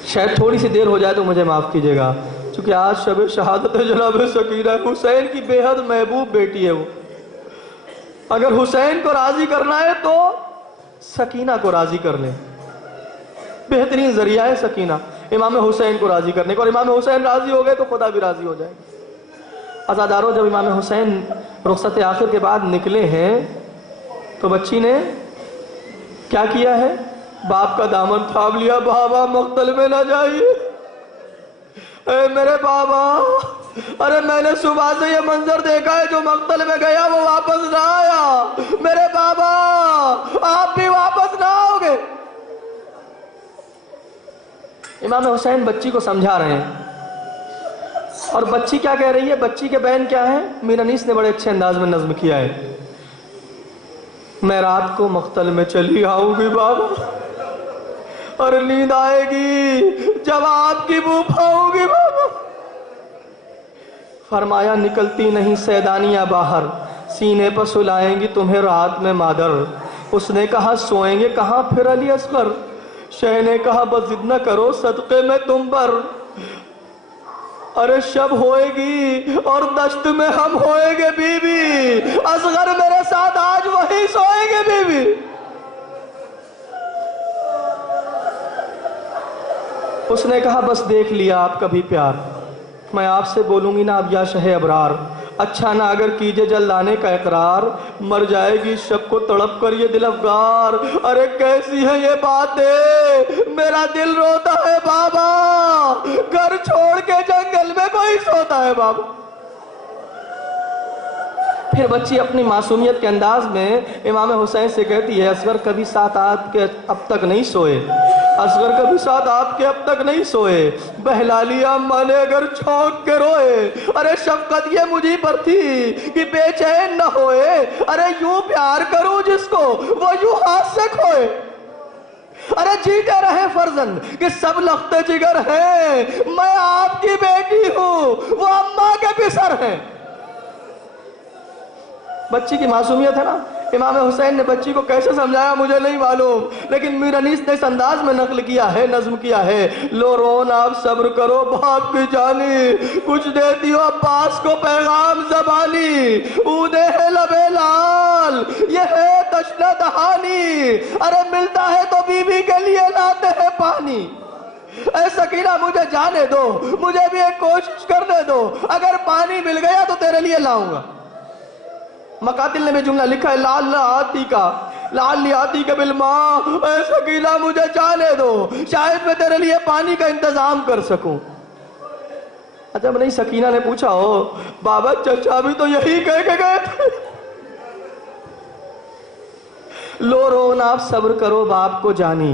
شاید تھوڑی سی دیر ہو جائے تو مجھے معاف کیجیے گا، چونکہ آج شب شہادت جناب سکینہ ہے، حسین کی بے حد محبوب بیٹی ہے وہ۔ اگر حسین کو راضی کرنا ہے تو سکینہ کو راضی کر لیں، بہترین ذریعہ ہے سکینہ امام حسین کو راضی کرنے کو، اور امام حسین راضی ہو گئے تو خدا بھی راضی ہو جائے گا۔ عزادارو جب امام حسین رخصت آخر کے بعد نکلے ہیں تو بچی نے کیا کیا ہے؟ باپ کا دامن تھام لیا، بابا مقتل میں نہ جائیے، اے میرے بابا، ارے میں نے صبح سے یہ منظر دیکھا ہے، جو مقتل میں گیا وہ واپس نہ آیا، میرے بابا آپ بھی واپس نہ آؤ گے۔ امام حسین بچی کو سمجھا رہے ہیں، اور بچی کیا کہہ رہی ہے؟ بچی کے بین کیا ہے؟ میر انیس نے بڑے اچھے انداز میں نظم کیا ہے، میں رات کو مقتل میں چلی آؤں گی بابا، اور نیند آئے گی جب آپ کی بو پھاؤں گی بابا۔ فرمایا نکلتی نہیں سیدانیاں باہر، سینے پر سلائیں گی تمہیں رات میں مادر۔ اس نے کہا سوئیں گے کہاں پھر علی اصغر، شہ نے کہا بس ضد نہ کرو صدقے میں تم پر، ارے شب ہوئے گی اور دشت میں ہم ہوئیں گے بی بی، اصغر میرے ساتھ آج وہی سوئیں گے بی بی۔ اس نے کہا بس دیکھ لیا آپ کا بھی پیار، میں آپ سے بولوں گی نا اب یا شہ ابرار، اچھا نہ اگر کیجے جل لانے کا اقرار، مر جائے گی شب کو تڑپ کر یہ دل افگار۔ ارے کیسی ہے یہ باتیں، میرا دل روتا ہے بابا، گھر چھوڑ کے جنگل میں کوئی سوتا ہے بابا۔ پھر بچی اپنی معصومیت کے انداز میں امام حسین سے کہتی ہے اصغر کبھی ساتھ آپ کے اب تک نہیں سوئے، اصغر کبھی ساتھ آپ کے اب تک نہیں سوئے، بہلا لیا ماں نے اگر چھونک کے روئے، ارے شفقت یہ مجھے پر تھی کہ بے چین نہ ہوئے، ارے یوں پیار کروں جس کو وہ یوں ہاتھ سے کھوئے، ارے جیتے رہے فرزند کہ سب لخت جگر ہیں، میں آپ کی بیٹی ہوں وہ اماں کے پسر ہیں۔ بچی کی معصومیت ہے نا، امام حسین نے بچی کو کیسے سمجھایا مجھے نہیں معلوم، لیکن میر انیس نے اس انداز میں نقل کیا ہے، نظم کیا ہے، لو رون آپ صبر کرو باپ کی جانی، کچھ دیتی ہو عباس کو پیغام زبانی، اودے ہے لبے لال یہ ہے تشنہ دہانی، ارے ملتا ہے تو بی بی کے لیے لاتے ہیں پانی۔ اے سکینہ مجھے جانے دو، مجھے بھی ایک کوشش کرنے دو، اگر پانی مل گیا تو تیرے لیے لاؤں گا۔ مقاتل نے بھی جملہ لکھا ہے لعل آتی کا لعلی آتی کا بالماء، اے سکینہ مجھے جانے دو، شاید میں تیرے لیے پانی کا انتظام کر سکوں۔ اچھا نہیں، سکینہ نے پوچھا ہو بابا چچا بھی تو یہی کہہ کے گئے تھے، لو رون آپ صبر کرو باپ کو جانی،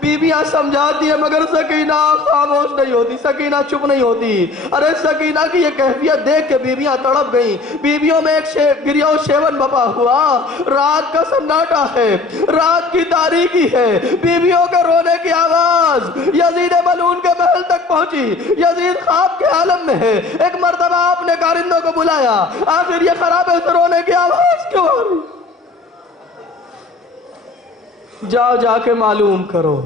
بیویاں سمجھاتی ہیں مگر سکینہ خاموش نہیں ہوتی، سکینہ چپ نہیں ہوتی۔ ارے سکینہ کی یہ کیفیت دیکھ کے بیویاں تڑپ گئیں۔ بیویوں میں ایک گریہ و شیون بپا ہوا۔ رات کا سناٹا ہے، رات کی تاریکی ہے، بیویوں کے رونے کی آواز یزید ملعون کے محل تک پہنچی۔ یزید خواب کے عالم میں ہے۔ ایک مرتبہ آپ نے کارندوں کو بلایا، آخر یہ خرابے سے رونے کی آواز کیوں آ رہی؟ جاؤ جا کے معلوم کرو۔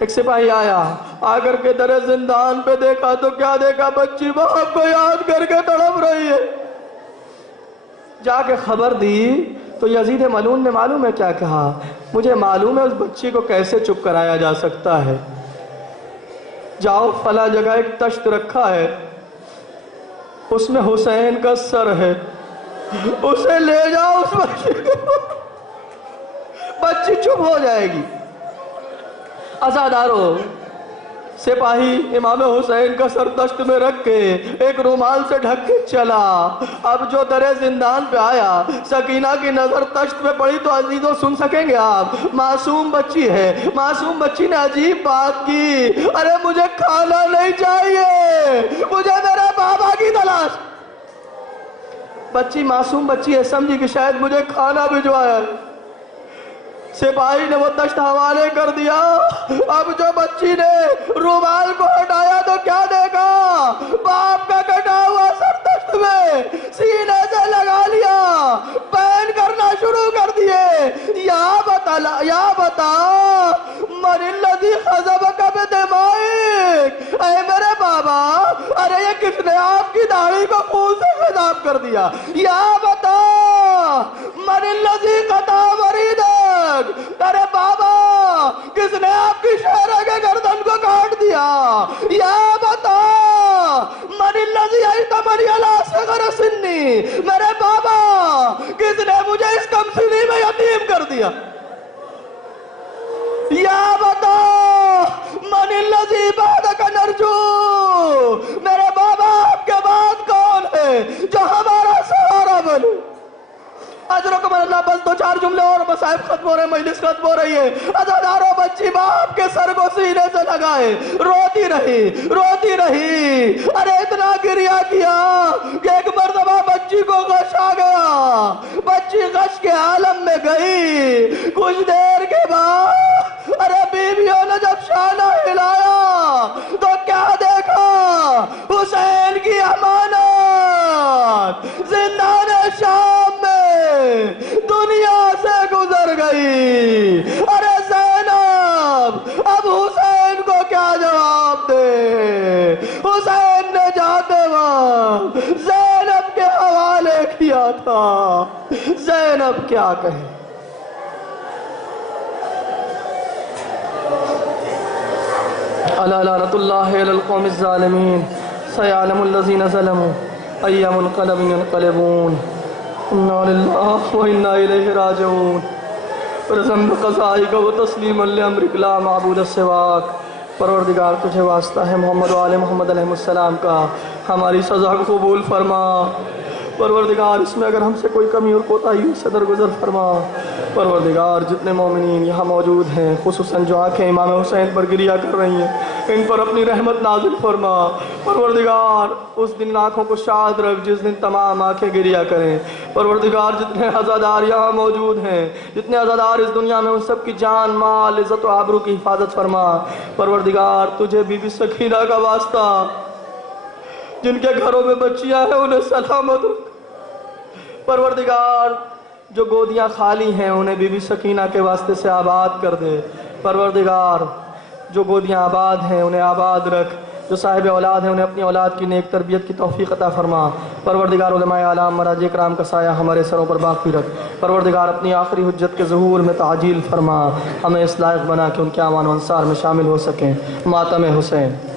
ایک سپاہی آیا، آ کر کے در زندان پہ دیکھا تو کیا دیکھا؟ بچی باپ کو یاد کر کے تڑپ رہی ہے۔ جا کے خبر دی تو یزید ملعون نے معلوم ہے کیا کہا؟ مجھے معلوم ہے اس بچی کو کیسے چپ کرایا جا سکتا ہے۔ جاؤ فلاں جگہ ایک تشت رکھا ہے، اس میں حسین کا سر ہے، اسے لے جاؤ، اس بچی چپ ہو جائے گی۔ عزادارو، سپاہی امام حسین کا سر تشت میں رکھ کے ایک رومال سے ڈھک کے چلا۔ اب جو در زندان پہ آیا، سکینہ کی نظر تشت پہ پڑی تو عزیزوں سن سکیں گے آپ، معصوم بچی ہے۔ معصوم بچی نے عجیب بات کی، ارے مجھے کھانا نہیں چاہیے، مجھے میرے بابا کی تلاش۔ بچی معصوم بچی ہے، سمجھی کہ شاید مجھے کھانا بھجوایا۔ سپاہی نے وہ تشت حوالے کر دیا۔ اب جو بچی نے رومال کو ہٹایا تو کیا دیکھا؟ باپ کا کٹا ہوا سر تشت میں سینے سے لگا لیا، پین کرنا شروع کر دیے۔ یا بتا من الذی خضبک بدمائک، اے میرے بابا، ارے یہ کس نے آپ کی داڑھی کو خون سے خضاب کر دیا؟ یا بتا من الذی قطع وریدک، ارے بابا کس نے آپ کی شہرہ کے گردن کو کاٹ دیا؟ یا بتا من الذی ایتمنی علی صغر سنی، میرے بابا کس نے مجھے اس کم سنی میں یتیم کر دیا؟ یا بتا من الذی بعدک نرجو، میرے بابا آپ کے بعد کون ہے جو ہمارا سہارا بنے؟ اجرکم اللہ، بس دو چار جملے اور مصائب ختم ہو رہے ہیں، مجلس ختم ہو رہی ہے۔ عزادارو، بچی باپ کے سر کو سینے سے لگائے روتی رہی۔ ارے اتنا گریہ کیا کہ ایک مرتبہ بچی کو غش آ گیا۔ بچی غش کے عالم میں گئی۔ کچھ دیر کے بعد ارے بیویوں نے جب شانہ ہلایا تو کیا دیکھا؟ حسین کی امانت زندان شام میں دنیا سے گزر گئی۔ ارے زینب اب حسین کو کیا جواب دے؟ حسین نے جاتے وقت زینب کے حوالے کیا تھا، زینب کیا کہے؟ الا لعنۃ اللہ علی القوم الظالمین، سیعلم الذین ظلموا ای منقلب ینقلبون، انا للہ و انا الیہ راجعون، رضم بقضائک و تسلیما لامرک لا معبود سواک۔ پروردگار تجھے واسطہ ہے محمد و آل محمد علیہ السلام کا، ہماری سزا کو قبول فرما۔ پروردگار اس میں اگر ہم سے کوئی کمی اور کوتاہی سے درگزر فرما۔ پروردگار جتنے مومنین یہاں موجود ہیں، خصوصاً جو آنکھیں امام حسین پر گریہ کر رہی ہیں، ان پر اپنی رحمت نازل فرما۔ پروردگار اس دن آنکھوں کو شاد رکھ جس دن تمام آنکھیں گریہ کریں۔ پروردگار جتنے عزادار یہاں موجود ہیں، جتنے عزادار اس دنیا میں، ان سب کی جان، مال، عزت و آبرو کی حفاظت فرما۔ پروردگار تجھے بی بی سکینہ کا واسطہ، جن کے گھروں میں بچیاں ہیں انہیں سلامت رکھ۔ پروردگار جو گودیاں خالی ہیں انہیں بی بی سکینہ کے واسطے سے آباد کر دے۔ پروردگار جو گودیاں آباد ہیں انہیں آباد رکھ، جو صاحب اولاد ہیں انہیں اپنی اولاد کی نیک تربیت کی توفیق عطا فرما۔ پروردگار علماء اعلام مراجع کرام کا سایہ ہمارے سروں پر باقی رکھ۔ پروردگار اپنی آخری حجت کے ظہور میں تعجیل فرما، ہمیں اس لائق بنا کہ ان کے اعوان و انصار میں شامل ہو سکیں۔ ماتم حسین۔